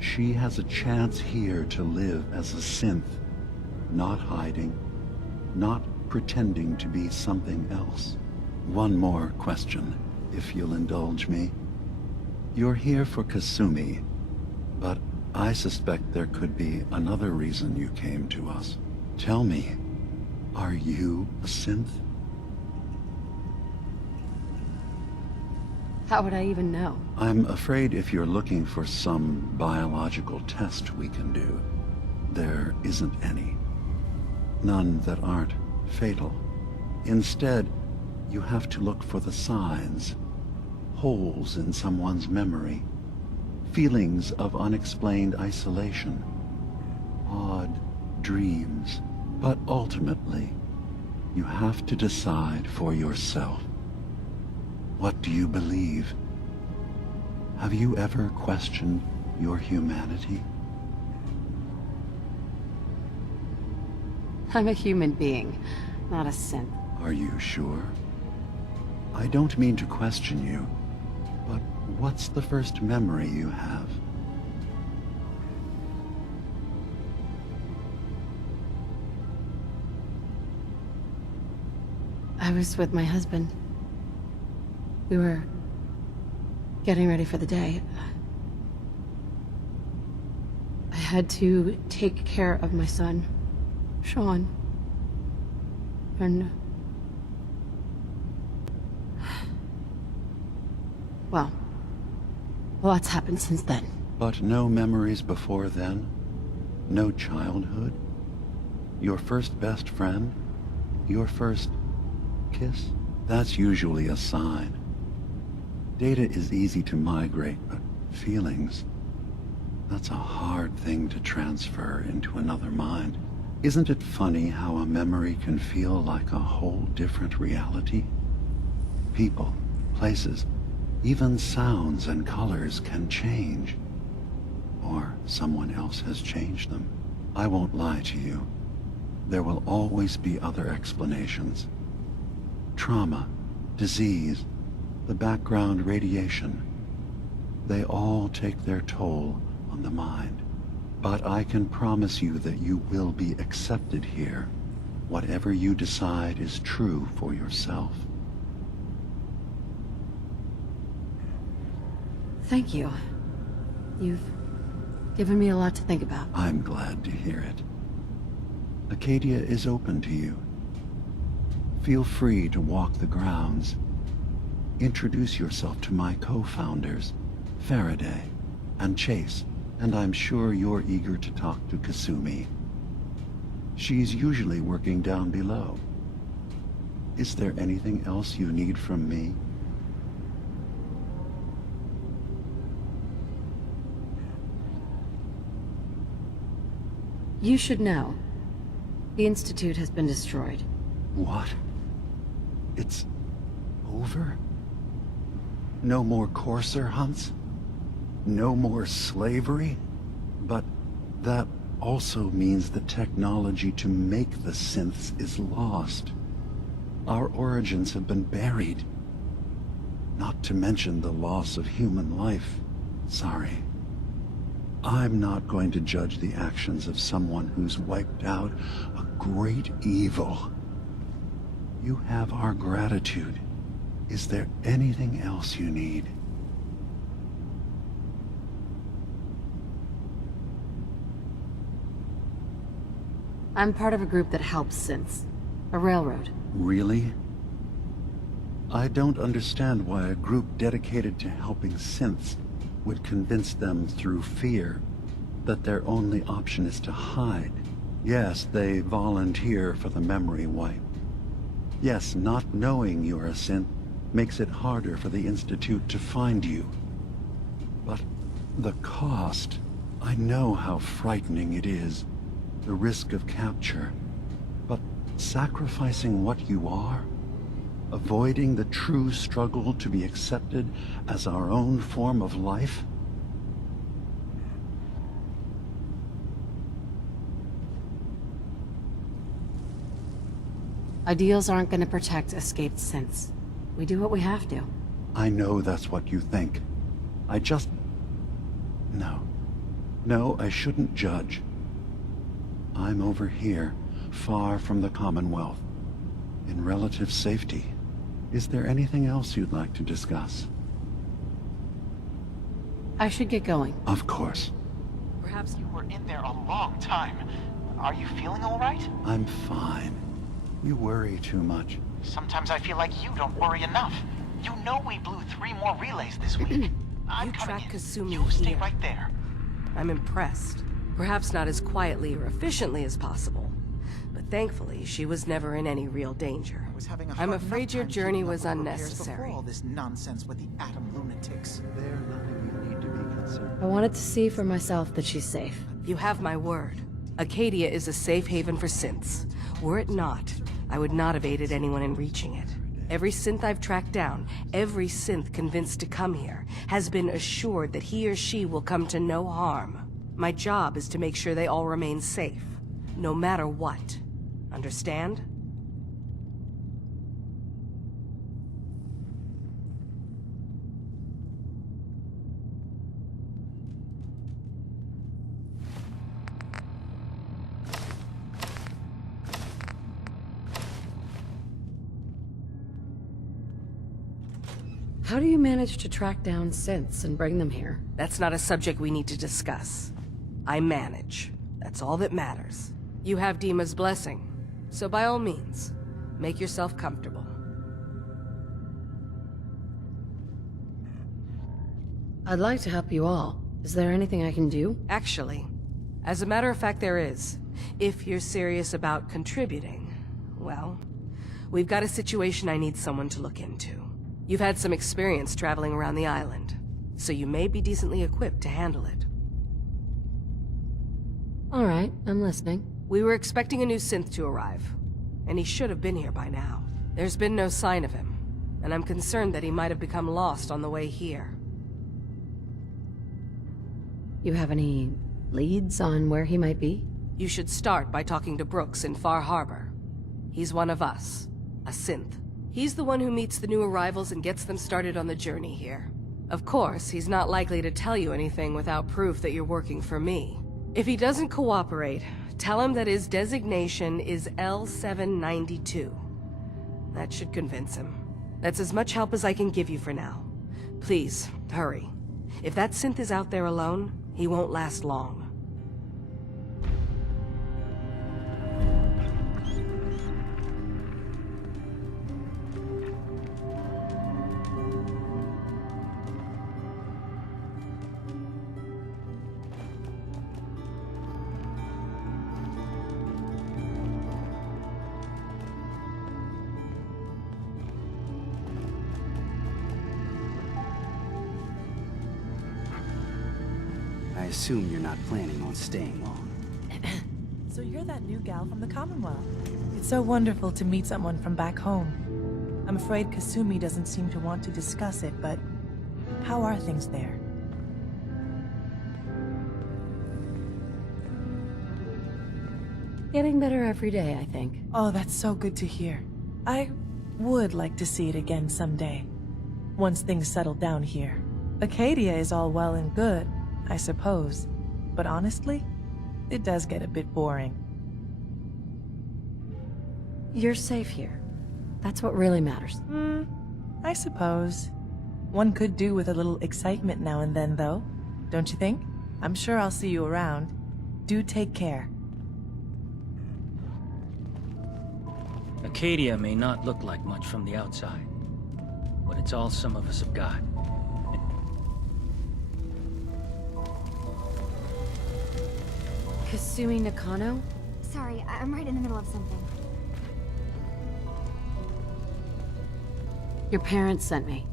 She has a chance here to live as a synth, not hiding, not pretending to be something else. One more question, if you'll indulge me. You're here for Kasumi, but I suspect there could be another reason you came to us. Tell me, are you a synth? How would I even know? I'm afraid if you're looking for some biological test we can do, there isn't any. None that aren't fatal. Instead, you have to look for the signs, holes in someone's memory, feelings of unexplained isolation, odd dreams. But ultimately, you have to decide for yourself. What do you believe? Have you ever questioned your humanity? I'm a human being, not a synth. Are you sure? I don't mean to question you, but what's the first memory you have? I was with my husband. We were getting ready for the day. I had to take care of my son, Sean. And... well, lots happened since then. But no memories before then? No childhood? Your first best friend? Your first kiss? That's usually a sign. Data is easy to migrate, but feelings, that's a hard thing to transfer into another mind. Isn't it funny how a memory can feel like a whole different reality? People, places, even sounds and colors can change. Or someone else has changed them. I won't lie to you. There will always be other explanations. Trauma, disease, the background radiation. They all take their toll on the mind. But I can promise you that you will be accepted here, whatever you decide is true for yourself. Thank you. You've given me a lot to think about. I'm glad to hear it. Acadia is open to you. Feel free to walk the grounds. Introduce yourself to my co-founders, Faraday and Chase, and I'm sure you're eager to talk to Kasumi. She's usually working down below. Is there anything else you need from me? You should know. The Institute has been destroyed. What? It's over? No more courser hunts? No more slavery? But that also means the technology to make the synths is lost. Our origins have been buried. Not to mention the loss of human life. Sorry. I'm not going to judge the actions of someone who's wiped out a great evil. You have our gratitude. Is there anything else you need? I'm part of a group that helps synths. A railroad. Really? I don't understand why a group dedicated to helping synths would convince them through fear that their only option is to hide. Yes, they volunteer for the memory wipe. Yes, not knowing you're a synth makes it harder for the Institute to find you. But the cost, I know how frightening it is, the risk of capture. But sacrificing what you are, avoiding the true struggle to be accepted as our own form of life? Ideals aren't going to protect escaped synths. We do what we have to. I know that's what you think. I just... No, I shouldn't judge. I'm over here, far from the Commonwealth, in relative safety. Is there anything else you'd like to discuss? I should get going. Of course. Perhaps you were in there a long time. Are you feeling all right? I'm fine. You worry too much. Sometimes I feel like you don't worry enough. You know we blew 3 more relays this week. You track Kasumi You stay here. right there. I'm impressed. Perhaps not as quietly or efficiently as possible, but thankfully she was never in any real danger. I'm afraid your journey was unnecessary. All this nonsense with the atom lunatics. They're nothing you need to be concerned. I wanted to see for myself that she's safe. You have my word. Acadia is a safe haven for synths. Were it not, I would not have aided anyone in reaching it. Every synth I've tracked down, every synth convinced to come here, has been assured that he or she will come to no harm. My job is to make sure they all remain safe, no matter what. Understand? How do you manage to track down synths and bring them here? That's not a subject we need to discuss. I manage. That's all that matters. You have Dima's blessing, so by all means, make yourself comfortable. I'd like to help you all. Is there anything I can do? Actually, as a matter of fact, there is. If you're serious about contributing, well, we've got a situation I need someone to look into. You've had some experience traveling around the island, so you may be decently equipped to handle it. All right, I'm listening. We were expecting a new synth to arrive, and he should have been here by now. There's been no sign of him, and I'm concerned that he might have become lost on the way here. You have any leads on where he might be? You should start by talking to Brooks in Far Harbor. He's one of us, a synth. He's the one who meets the new arrivals and gets them started on the journey here. Of course, he's not likely to tell you anything without proof that you're working for me. If he doesn't cooperate, tell him that his designation is L792. That should convince him. That's as much help as I can give you for now. Please, hurry. If that synth is out there alone, he won't last long. I assume you're not planning on staying long. So you're that new gal from the Commonwealth. It's so wonderful to meet someone from back home. I'm afraid Kasumi doesn't seem to want to discuss it, but How are things there? Getting better every day, I think. Oh, that's so good to hear. I would like to see it again someday. Once things settle down here. Acadia is all well and good, I suppose. But honestly, it does get a bit boring. You're safe here. That's what really matters. I suppose. One could do with a little excitement now and then, though. Don't you think? I'm sure I'll see you around. Do take care. Acadia may not look like much from the outside, but it's all some of us have got. Kasumi Nakano? Sorry, I'm right in the middle of something. Your parents sent me.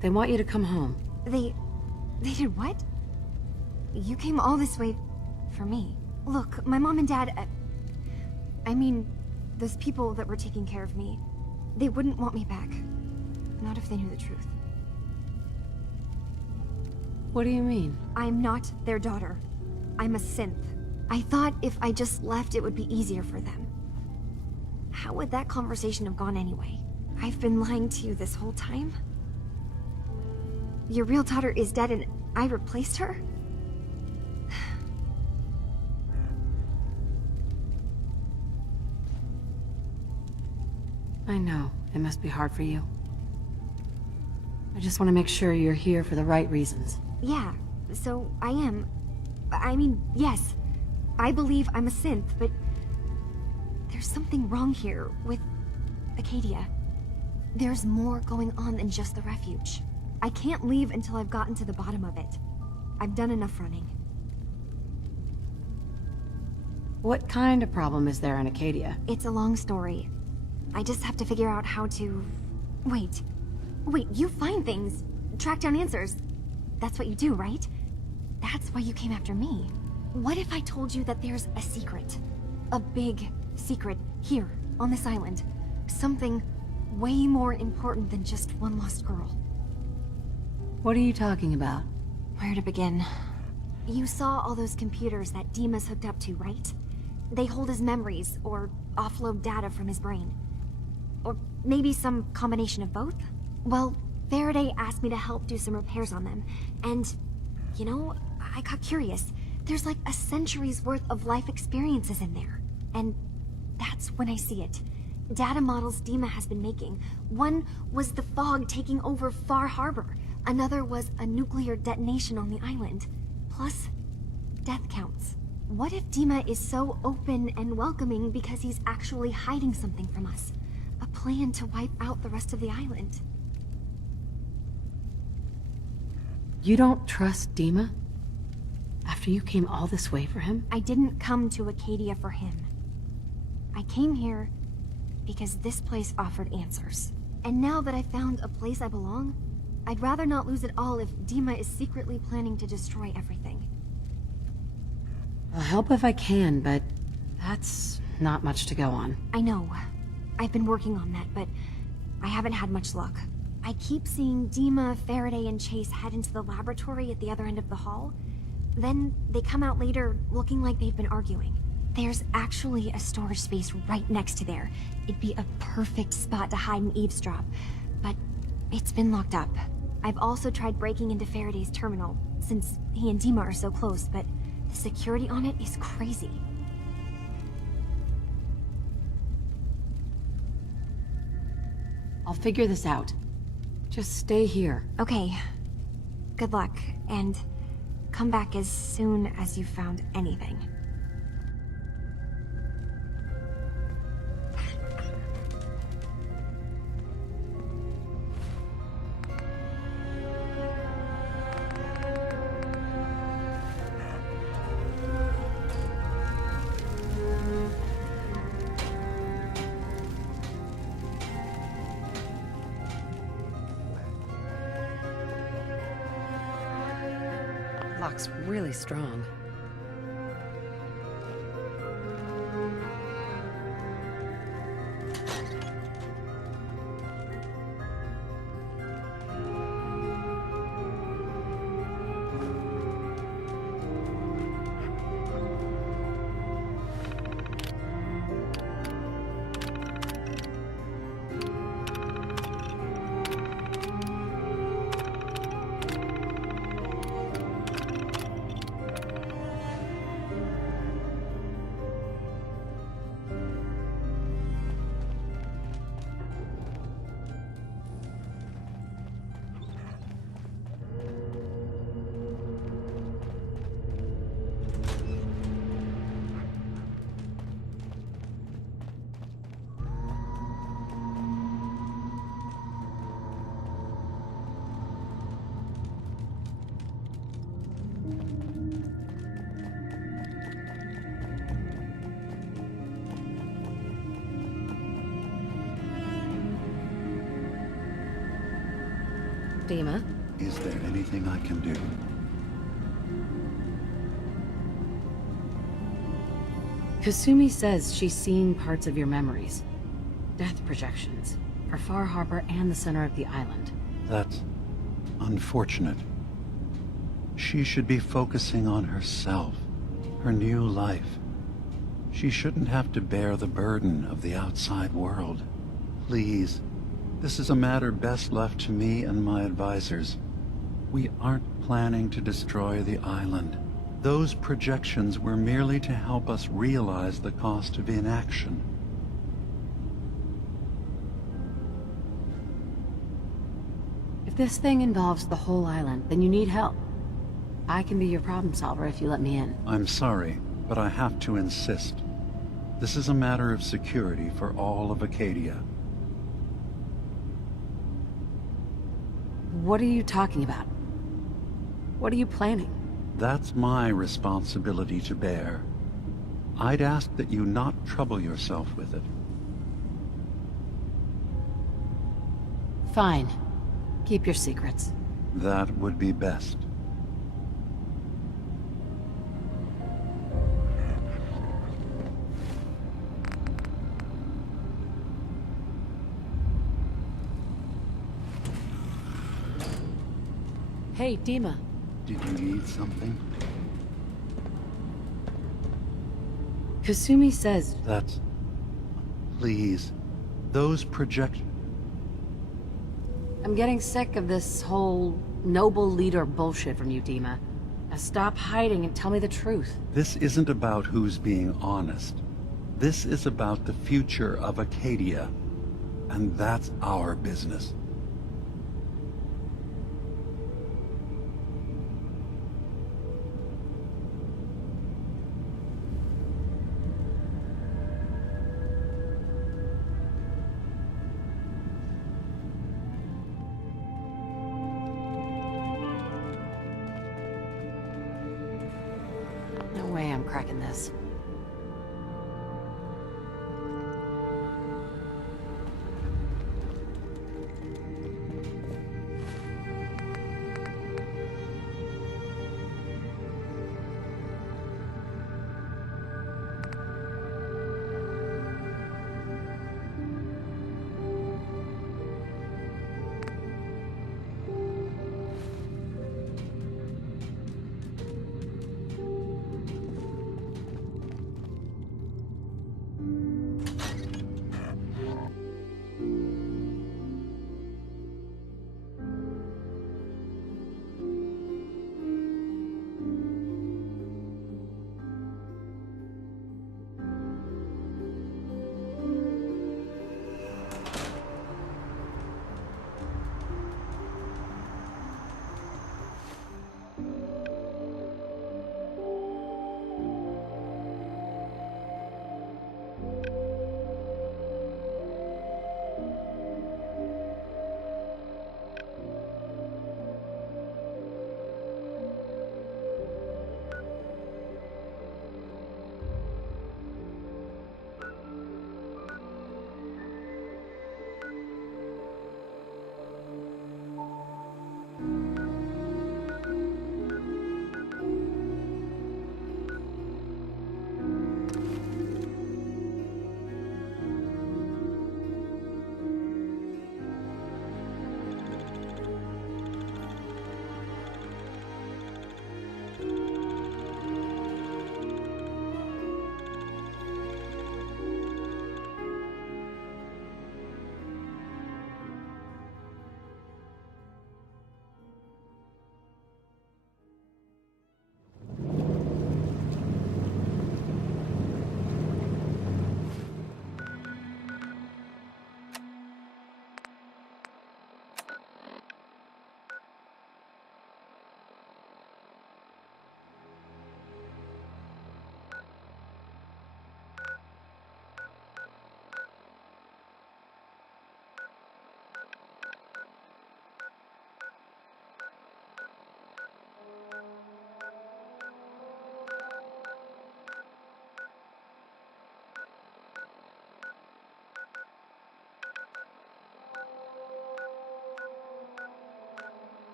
They want you to come home. They did what? You came all this way for me. Look, my mom and dad, I mean, those people that were taking care of me, they wouldn't want me back. Not if they knew the truth. What do you mean? I'm not their daughter. I'm a synth. I thought if I just left, it would be easier for them. How would that conversation have gone anyway? I've been lying to you this whole time? Your real daughter is dead and I replaced her? I know. It must be hard for you. I just want to make sure you're here for the right reasons. Yeah, so I am. I mean, yes. I believe I'm a synth, but there's something wrong here with Acadia. There's more going on than just the refuge. I can't leave until I've gotten to the bottom of it. I've done enough running. What kind of problem is there in Acadia? It's a long story. I just have to figure out how to... Wait, you find things, track down answers. That's what you do, right? That's why you came after me. What if I told you that there's a secret? A big secret here, on this island. Something way more important than just one lost girl. What are you talking about? Where to begin? You saw all those computers that Dima's hooked up to, right? They hold his memories, or offload data from his brain. Or maybe some combination of both? Well, Faraday asked me to help do some repairs on them, and, you know, I got curious. There's like a century's worth of life experiences in there. And that's when I see it. Data models Dima has been making. One was the fog taking over Far Harbor. Another was a nuclear detonation on the island. Plus, death counts. What if Dima is so open and welcoming because he's actually hiding something from us? A plan to wipe out the rest of the island. You don't trust Dima? After you came all this way for him? I didn't come to Acadia for him. I came here because this place offered answers. And now that I found a place I belong, I'd rather not lose it all if Dima is secretly planning to destroy everything. I'll help if I can, but that's not much to go on. I know. I've been working on that, but I haven't had much luck. I keep seeing Dima, Faraday, and Chase head into the laboratory at the other end of the hall. Then they come out later looking like they've been arguing. There's actually a storage space right next to there. It'd be a perfect spot to hide and eavesdrop, but it's been locked up. I've also tried breaking into Faraday's terminal, since he and Dima are so close, but the security on it is crazy. I'll figure this out. Just stay here. Okay. Good luck, and come back as soon as you've found anything. Lock's really strong. Dima. Is there anything I can do? Kasumi says she's seen parts of your memories. Death projections. For Far Harbor and the center of the island. That's unfortunate. She should be focusing on herself, her new life. She shouldn't have to bear the burden of the outside world. Please, this is a matter best left to me and my advisors. We aren't planning to destroy the island. Those projections were merely to help us realize the cost of inaction. If this thing involves the whole island, then you need help. I can be your problem solver if you let me in. I'm sorry, but I have to insist. This is a matter of security for all of Acadia. What are you talking about? What are you planning? That's my responsibility to bear. I'd ask that you not trouble yourself with it. Fine. Keep your secrets. That would be best. Hey, Dima. Did you need something? Kasumi says... That's... Please. Those I'm getting sick of this whole noble leader bullshit from you, Dima. Now stop hiding and tell me the truth. This isn't about who's being honest. This is about the future of Acadia. And that's our business. No way I'm cracking this.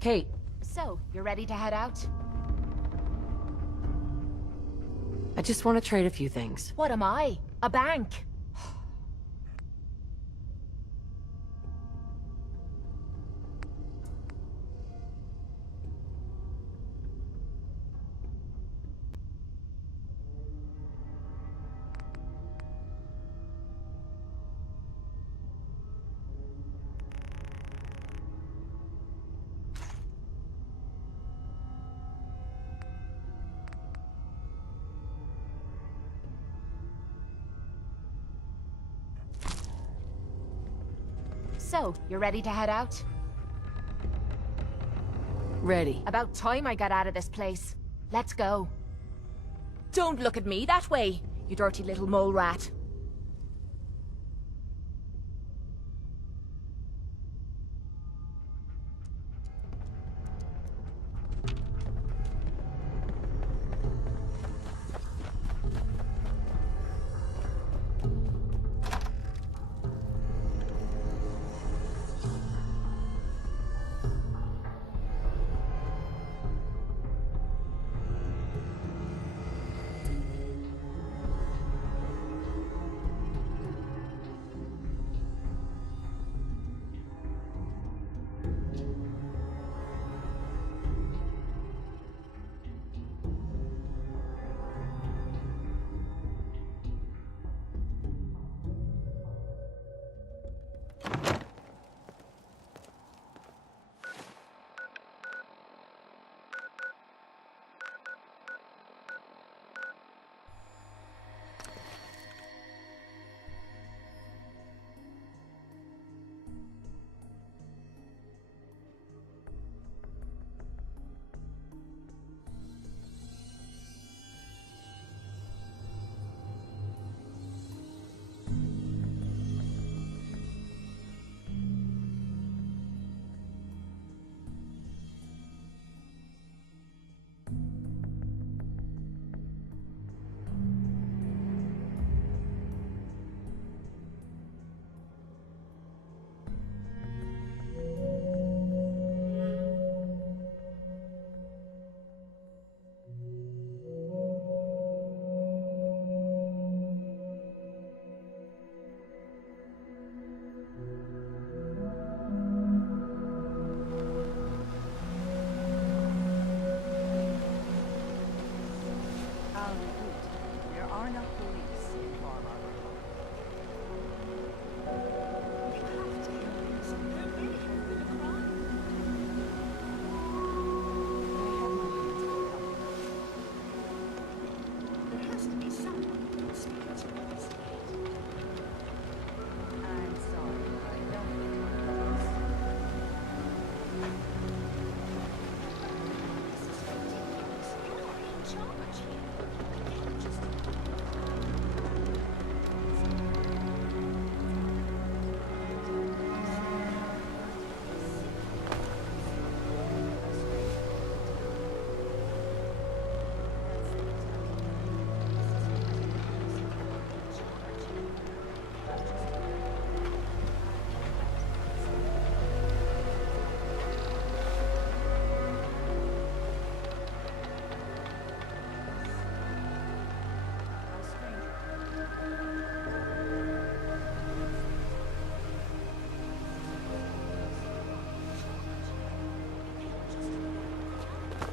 Kate. So, you're ready to head out? I just want to trade a few things. What am I? A bank? So, you're ready to head out? Ready. About time I got out of this place. Let's go. Don't look at me that way, you dirty little mole rat. There are no police in Far Harbor. There has to be someone who can speak to investigate. I'm sorry, I don't think This is ridiculous. You're in charge here. You can't just...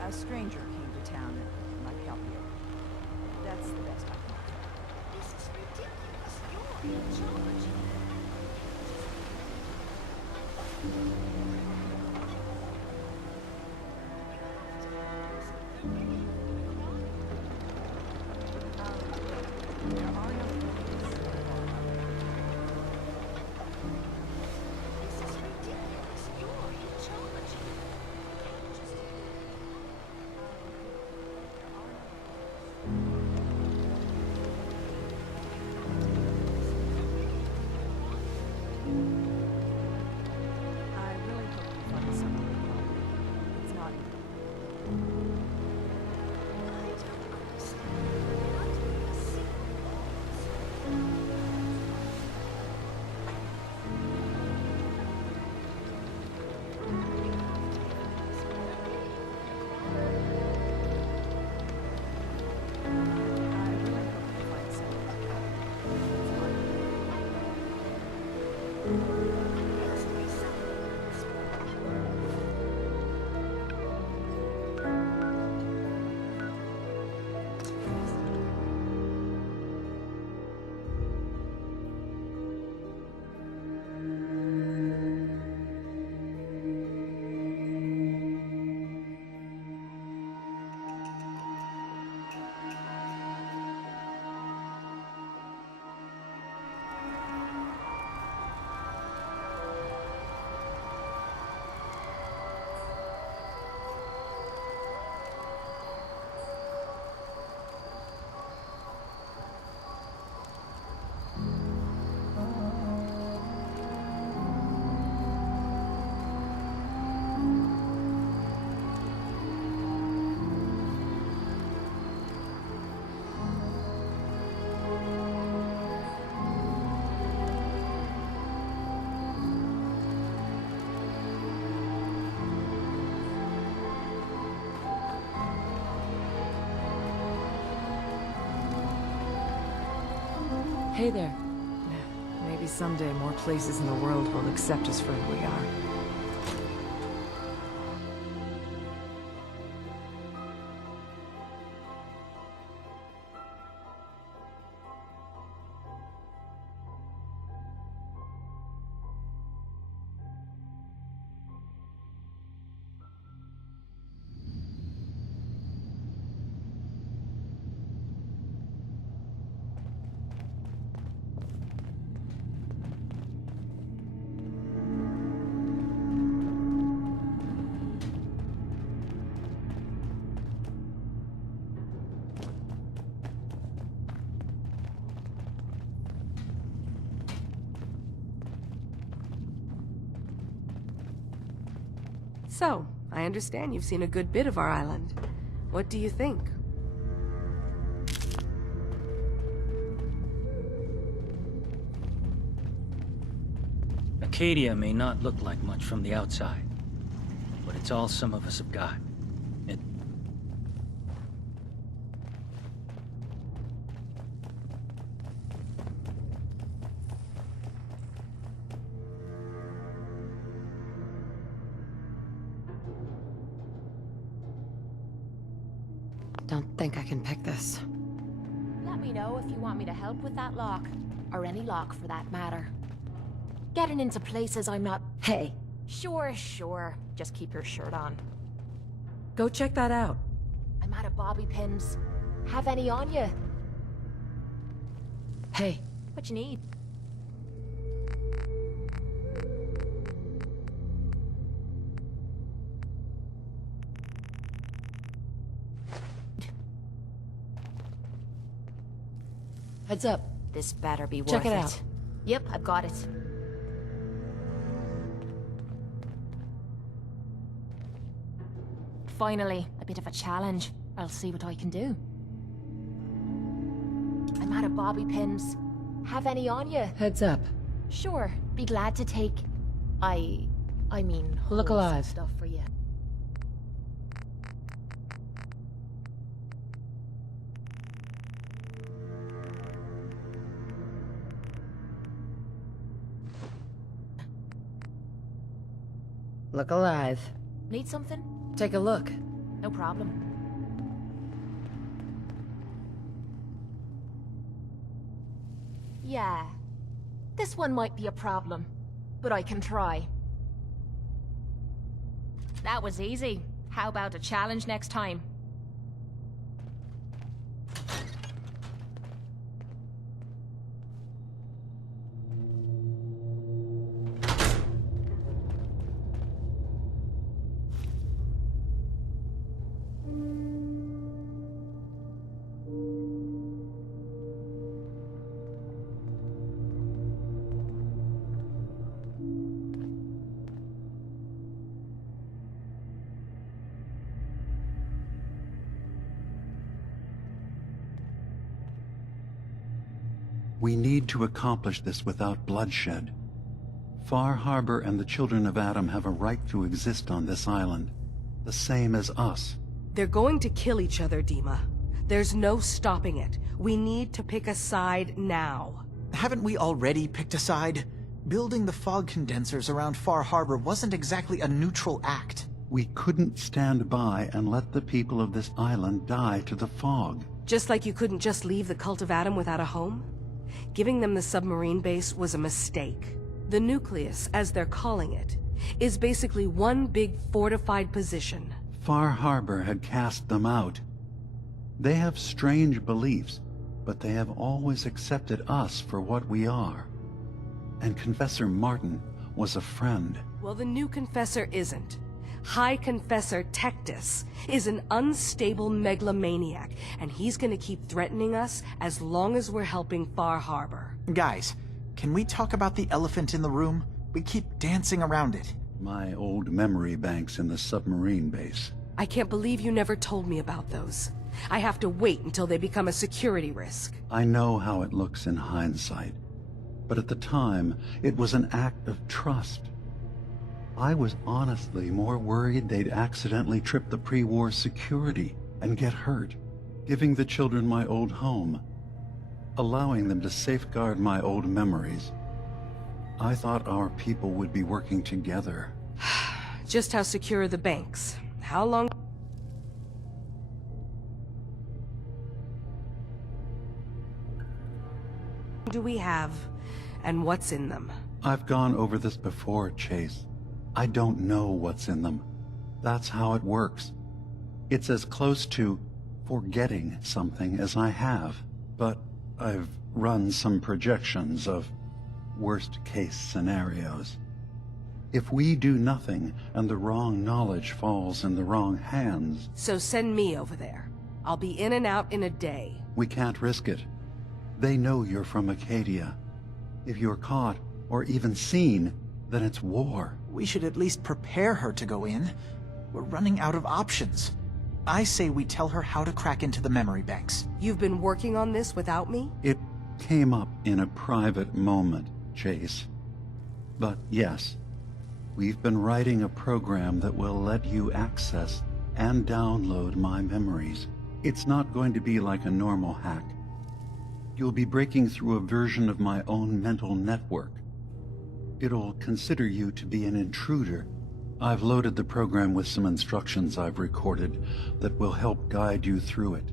a stranger came to town and might help you. That's the best I can offer. This is ridiculous. You're in charge. There are no police in Far Harbor. This is ridiculous. You're in charge. I really Hey there. Maybe someday more places in the world will accept us for who we are. So, I understand you've seen a good bit of our island. What do you think? Acadia may not look like much from the outside, but it's all some of us have got. It... Don't think I can pick this. Let me know if you want me to help with that lock. Or any lock, for that matter. Getting into places I'm not... Hey! Sure, sure. Just keep your shirt on. Go check that out. I'm out of bobby pins. Have any on you? Hey! What you need? Heads up. This better be worth Check it. it out. Yep, I've got it. Finally, a bit of a challenge. I'll see what I can do. I'm out of bobby pins. Have any on you? Heads up. Sure, be glad to take... I mean... Look wholesome alive. ...stuff for you. Look alive. Need something? Take a look. No problem. Yeah. This one might be a problem, but I can try. That was easy. How about a challenge next time? We need to accomplish this without bloodshed. Far Harbor and the children of Adam have a right to exist on this island, the same as us. They're going to kill each other, Dima. There's no stopping it. We need to pick a side now. Haven't we already picked a side? Building the fog condensers around Far Harbor wasn't exactly a neutral act. We couldn't stand by and let the people of this island die to the fog. Just like you couldn't just leave the Cult of Adam without a home? Giving them the submarine base was a mistake. The nucleus, as they're calling it, is basically one big fortified position. Far Harbor had cast them out. They have strange beliefs, but they have always accepted us for what we are. And Confessor Martin was a friend. Well, the new Confessor isn't. High Confessor Tectus is an unstable megalomaniac, and he's gonna keep threatening us as long as we're helping Far Harbor. Guys, can we talk about the elephant in the room? We keep dancing around it. My old memory banks in the submarine base. I can't believe you never told me about those. I have to wait until they become a security risk. I know how it looks in hindsight, but at the time, it was an act of trust. I was honestly more worried they'd accidentally trip the pre-war security and get hurt, giving the children my old home, allowing them to safeguard my old memories. I thought our people would be working together. Just how secure are the banks? How long do we have, and what's in them? I've gone over this before, Chase. I don't know what's in them. That's how it works. It's as close to forgetting something as I have, but I've run some projections of worst-case scenarios. If we do nothing and the wrong knowledge falls in the wrong hands... So send me over there. I'll be in and out in a day. We can't risk it. They know you're from Acadia. If you're caught, or even seen, then it's war. We should at least prepare her to go in. We're running out of options. I say we tell her how to crack into the memory banks. You've been working on this without me? It came up in a private moment, Chase. But yes, we've been writing a program that will let you access and download my memories. It's not going to be like a normal hack. You'll be breaking through a version of my own mental network. It'll consider you to be an intruder. I've loaded the program with some instructions I've recorded that will help guide you through it.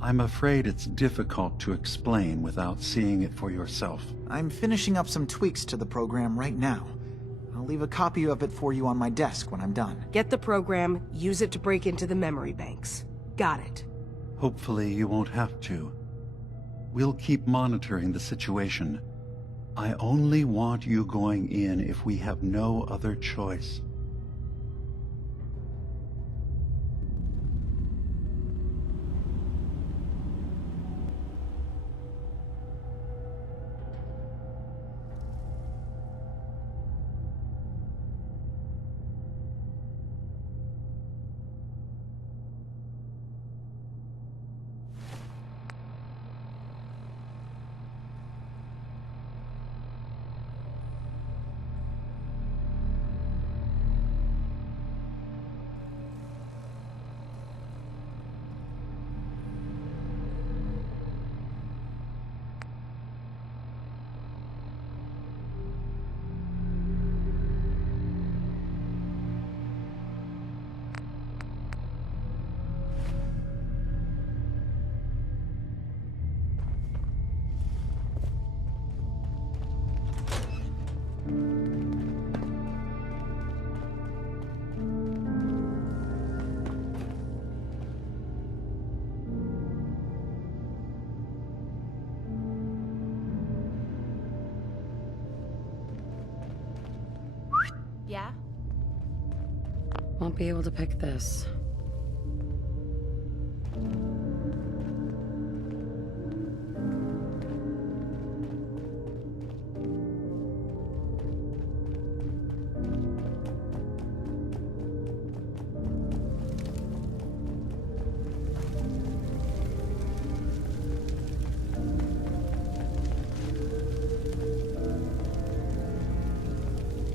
I'm afraid it's difficult to explain without seeing it for yourself. I'm finishing up some tweaks to the program right now. I'll leave a copy of it for you on my desk when I'm done. Get the program, use it to break into the memory banks. Got it. Hopefully you won't have to. We'll keep monitoring the situation. I only want you going in if we have no other choice. Yeah? Won't be able to pick this.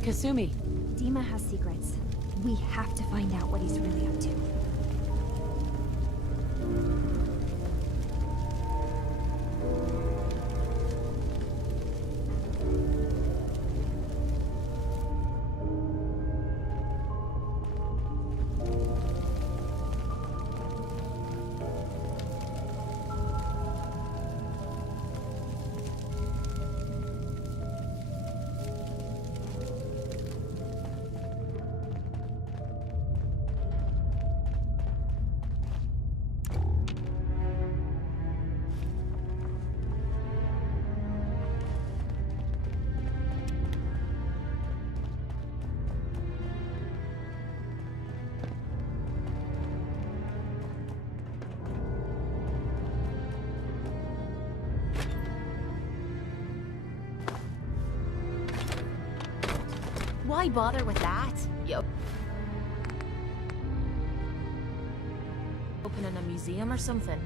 Kasumi. Dima has secrets. We have to find out what he's really up to. why bother with that? You opening a museum or something?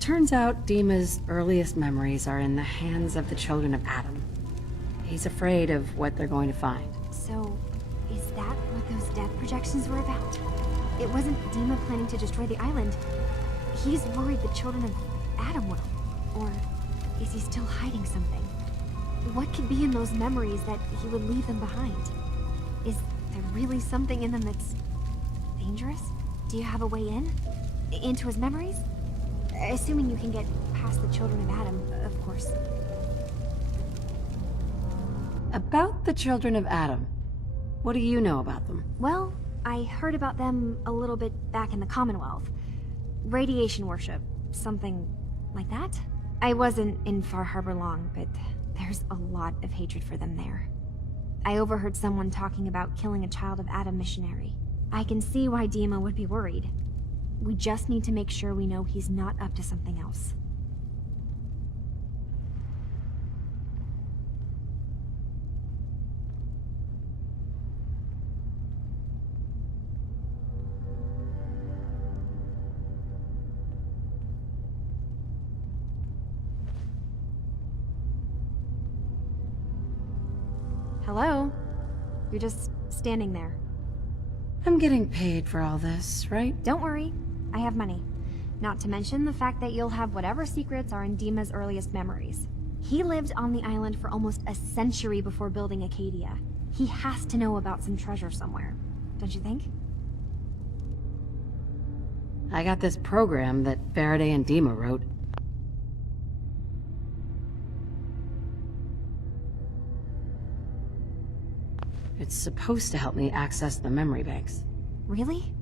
Turns out Dima's earliest memories are in the hands of the children of Adam. He's afraid of what they're going to find. So, is that what those death projections were about? It wasn't Dima planning to destroy the island. He's worried the children of Adam will. Or is he still hiding something? What could be in those memories that he would leave them behind? Is there really something in them that's dangerous? Do you have a way in? Into his memories? Assuming you can get past the children of Adam, of course. About the children of Adam, what do you know about them? Well, I heard about them a little bit back in the Commonwealth. Radiation worship, something like that. I wasn't in Far Harbor long, but there's a lot of hatred for them there. I overheard someone talking about killing a child of Adam missionary. I can see why Dima would be worried. We just need to make sure we know he's not up to something else. Hello? You're just standing there. I'm getting paid for all this, right? Don't worry. I have money. Not to mention the fact that you'll have whatever secrets are in Dima's earliest memories. He lived on the island for almost a century before building Acadia. He has to know about some treasure somewhere, don't you think? I got this program that Faraday and Dima wrote. It's supposed to help me access the memory banks. Really?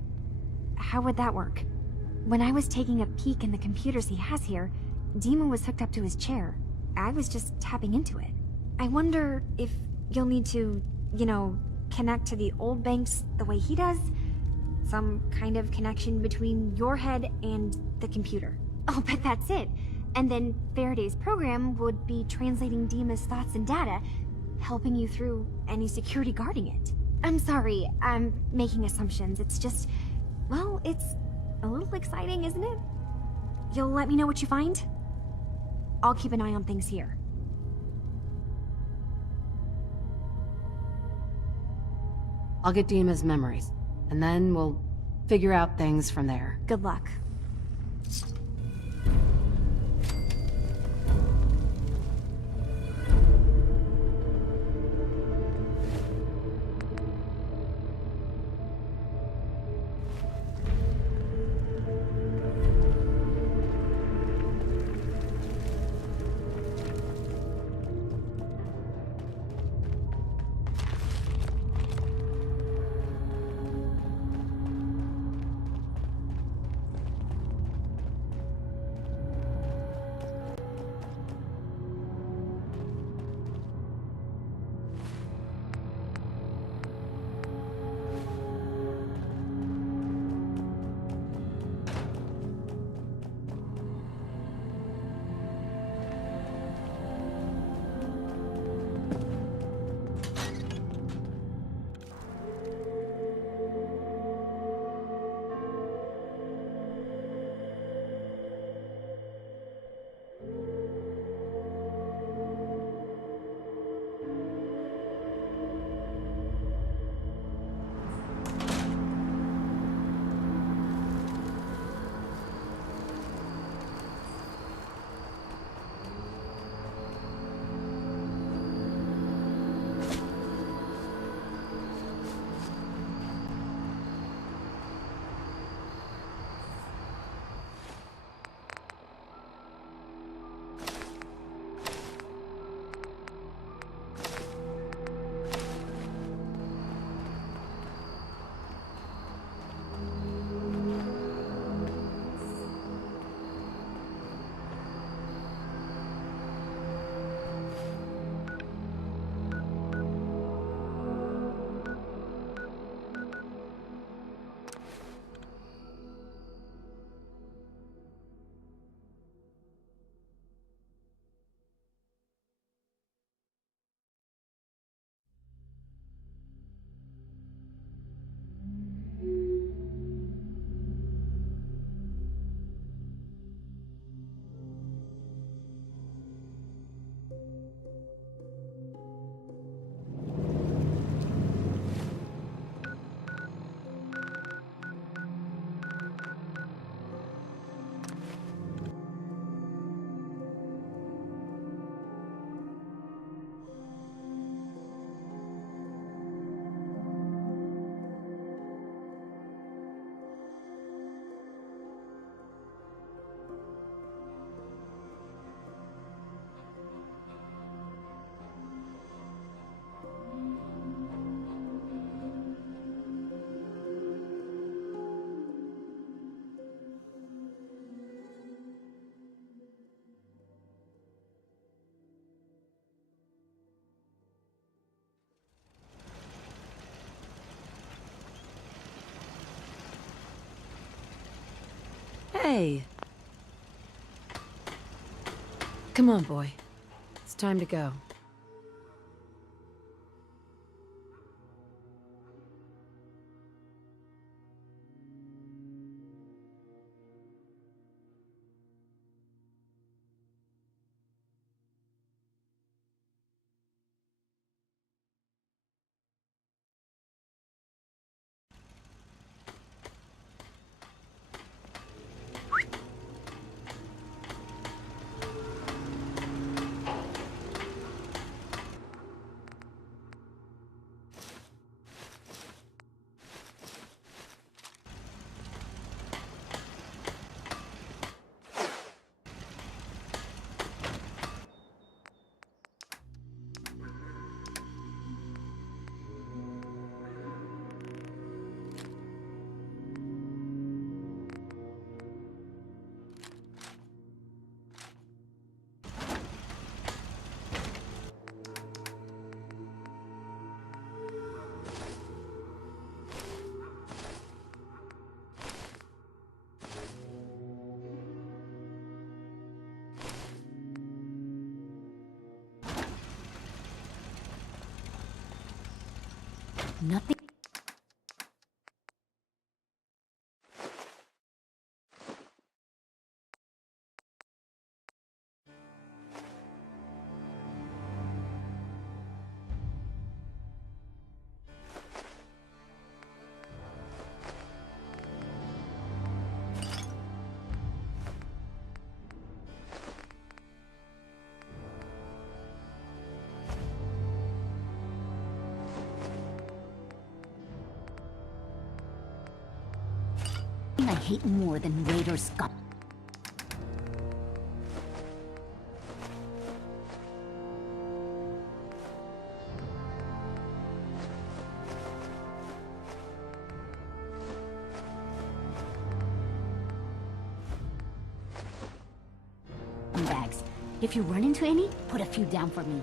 How would that work? When I was taking a peek in the computers he has here, Dima was hooked up to his chair. I was just tapping into it. I wonder if you'll need to, connect to the old banks the way he does? Some kind of connection between your head and the computer. Oh, but that's it. And then Faraday's program would be translating Dima's thoughts and data, helping you through any security guarding it. I'm sorry, I'm making assumptions. It's just, well, it's a little exciting, isn't it? You'll let me know what you find? I'll keep an eye on things here. I'll get Dima's memories, and then we'll figure out things from there. Good luck. Hey. Come on, boy. It's time to go. Nothing. I hate more than Raider scum. Bags. If you run into any, put a few down for me.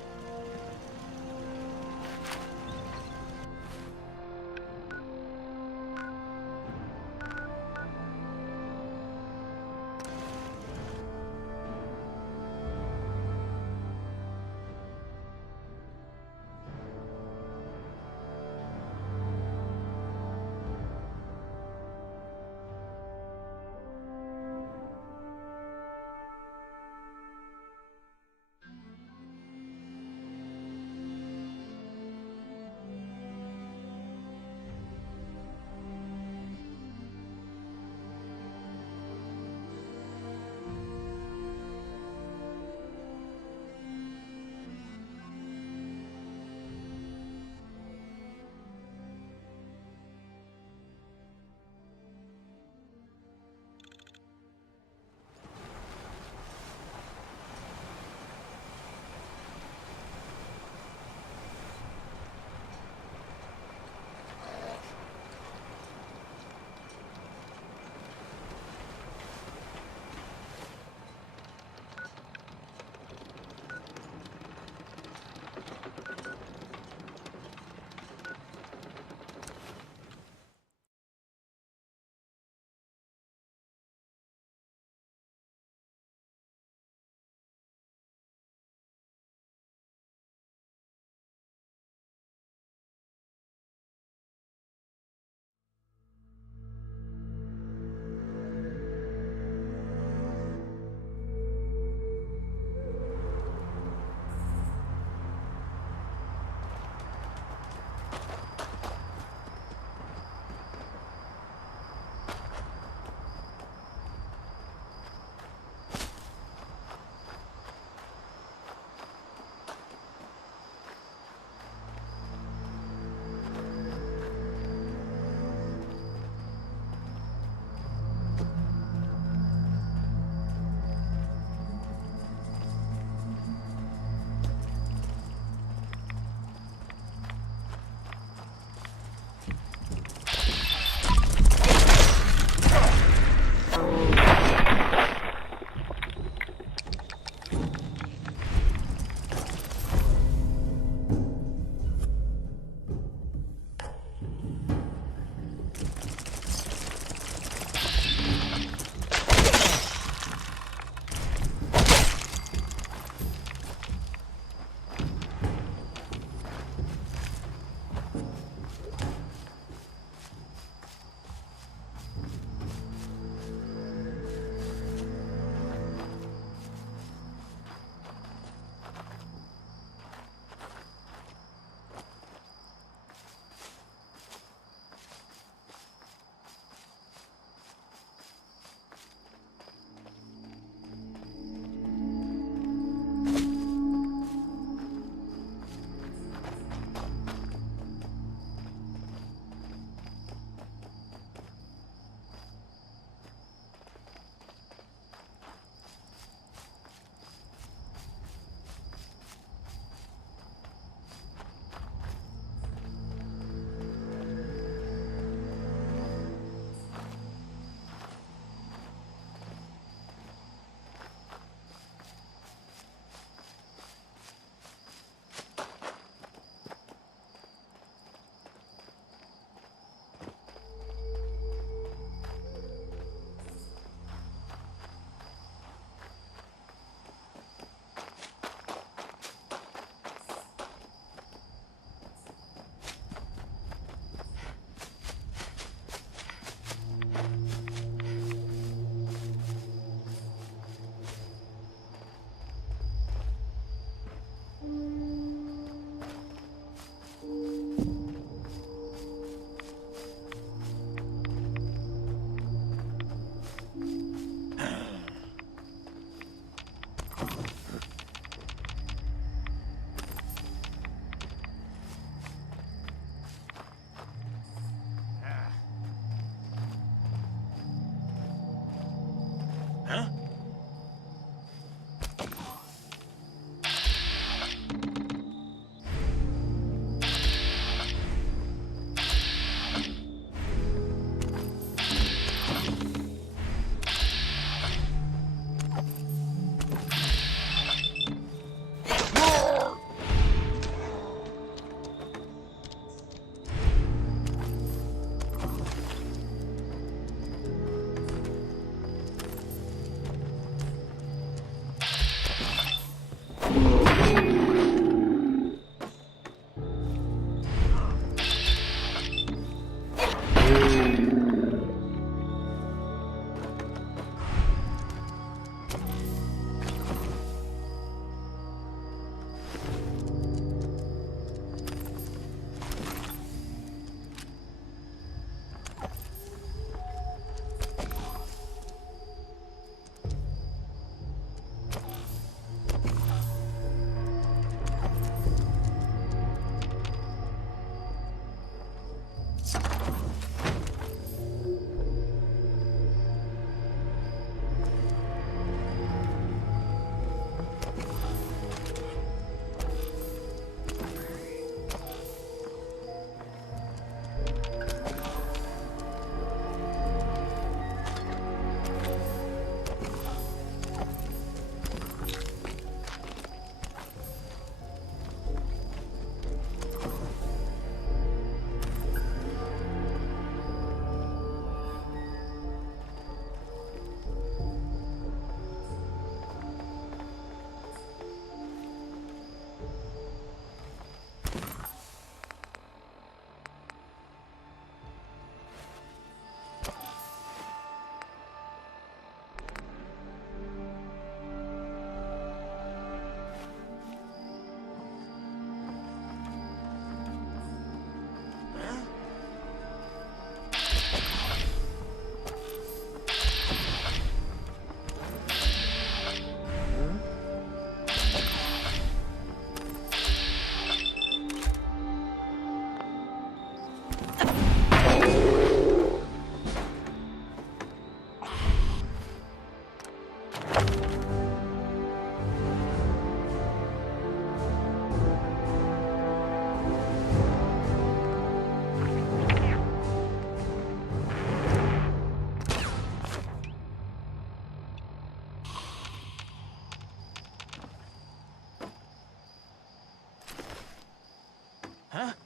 Huh?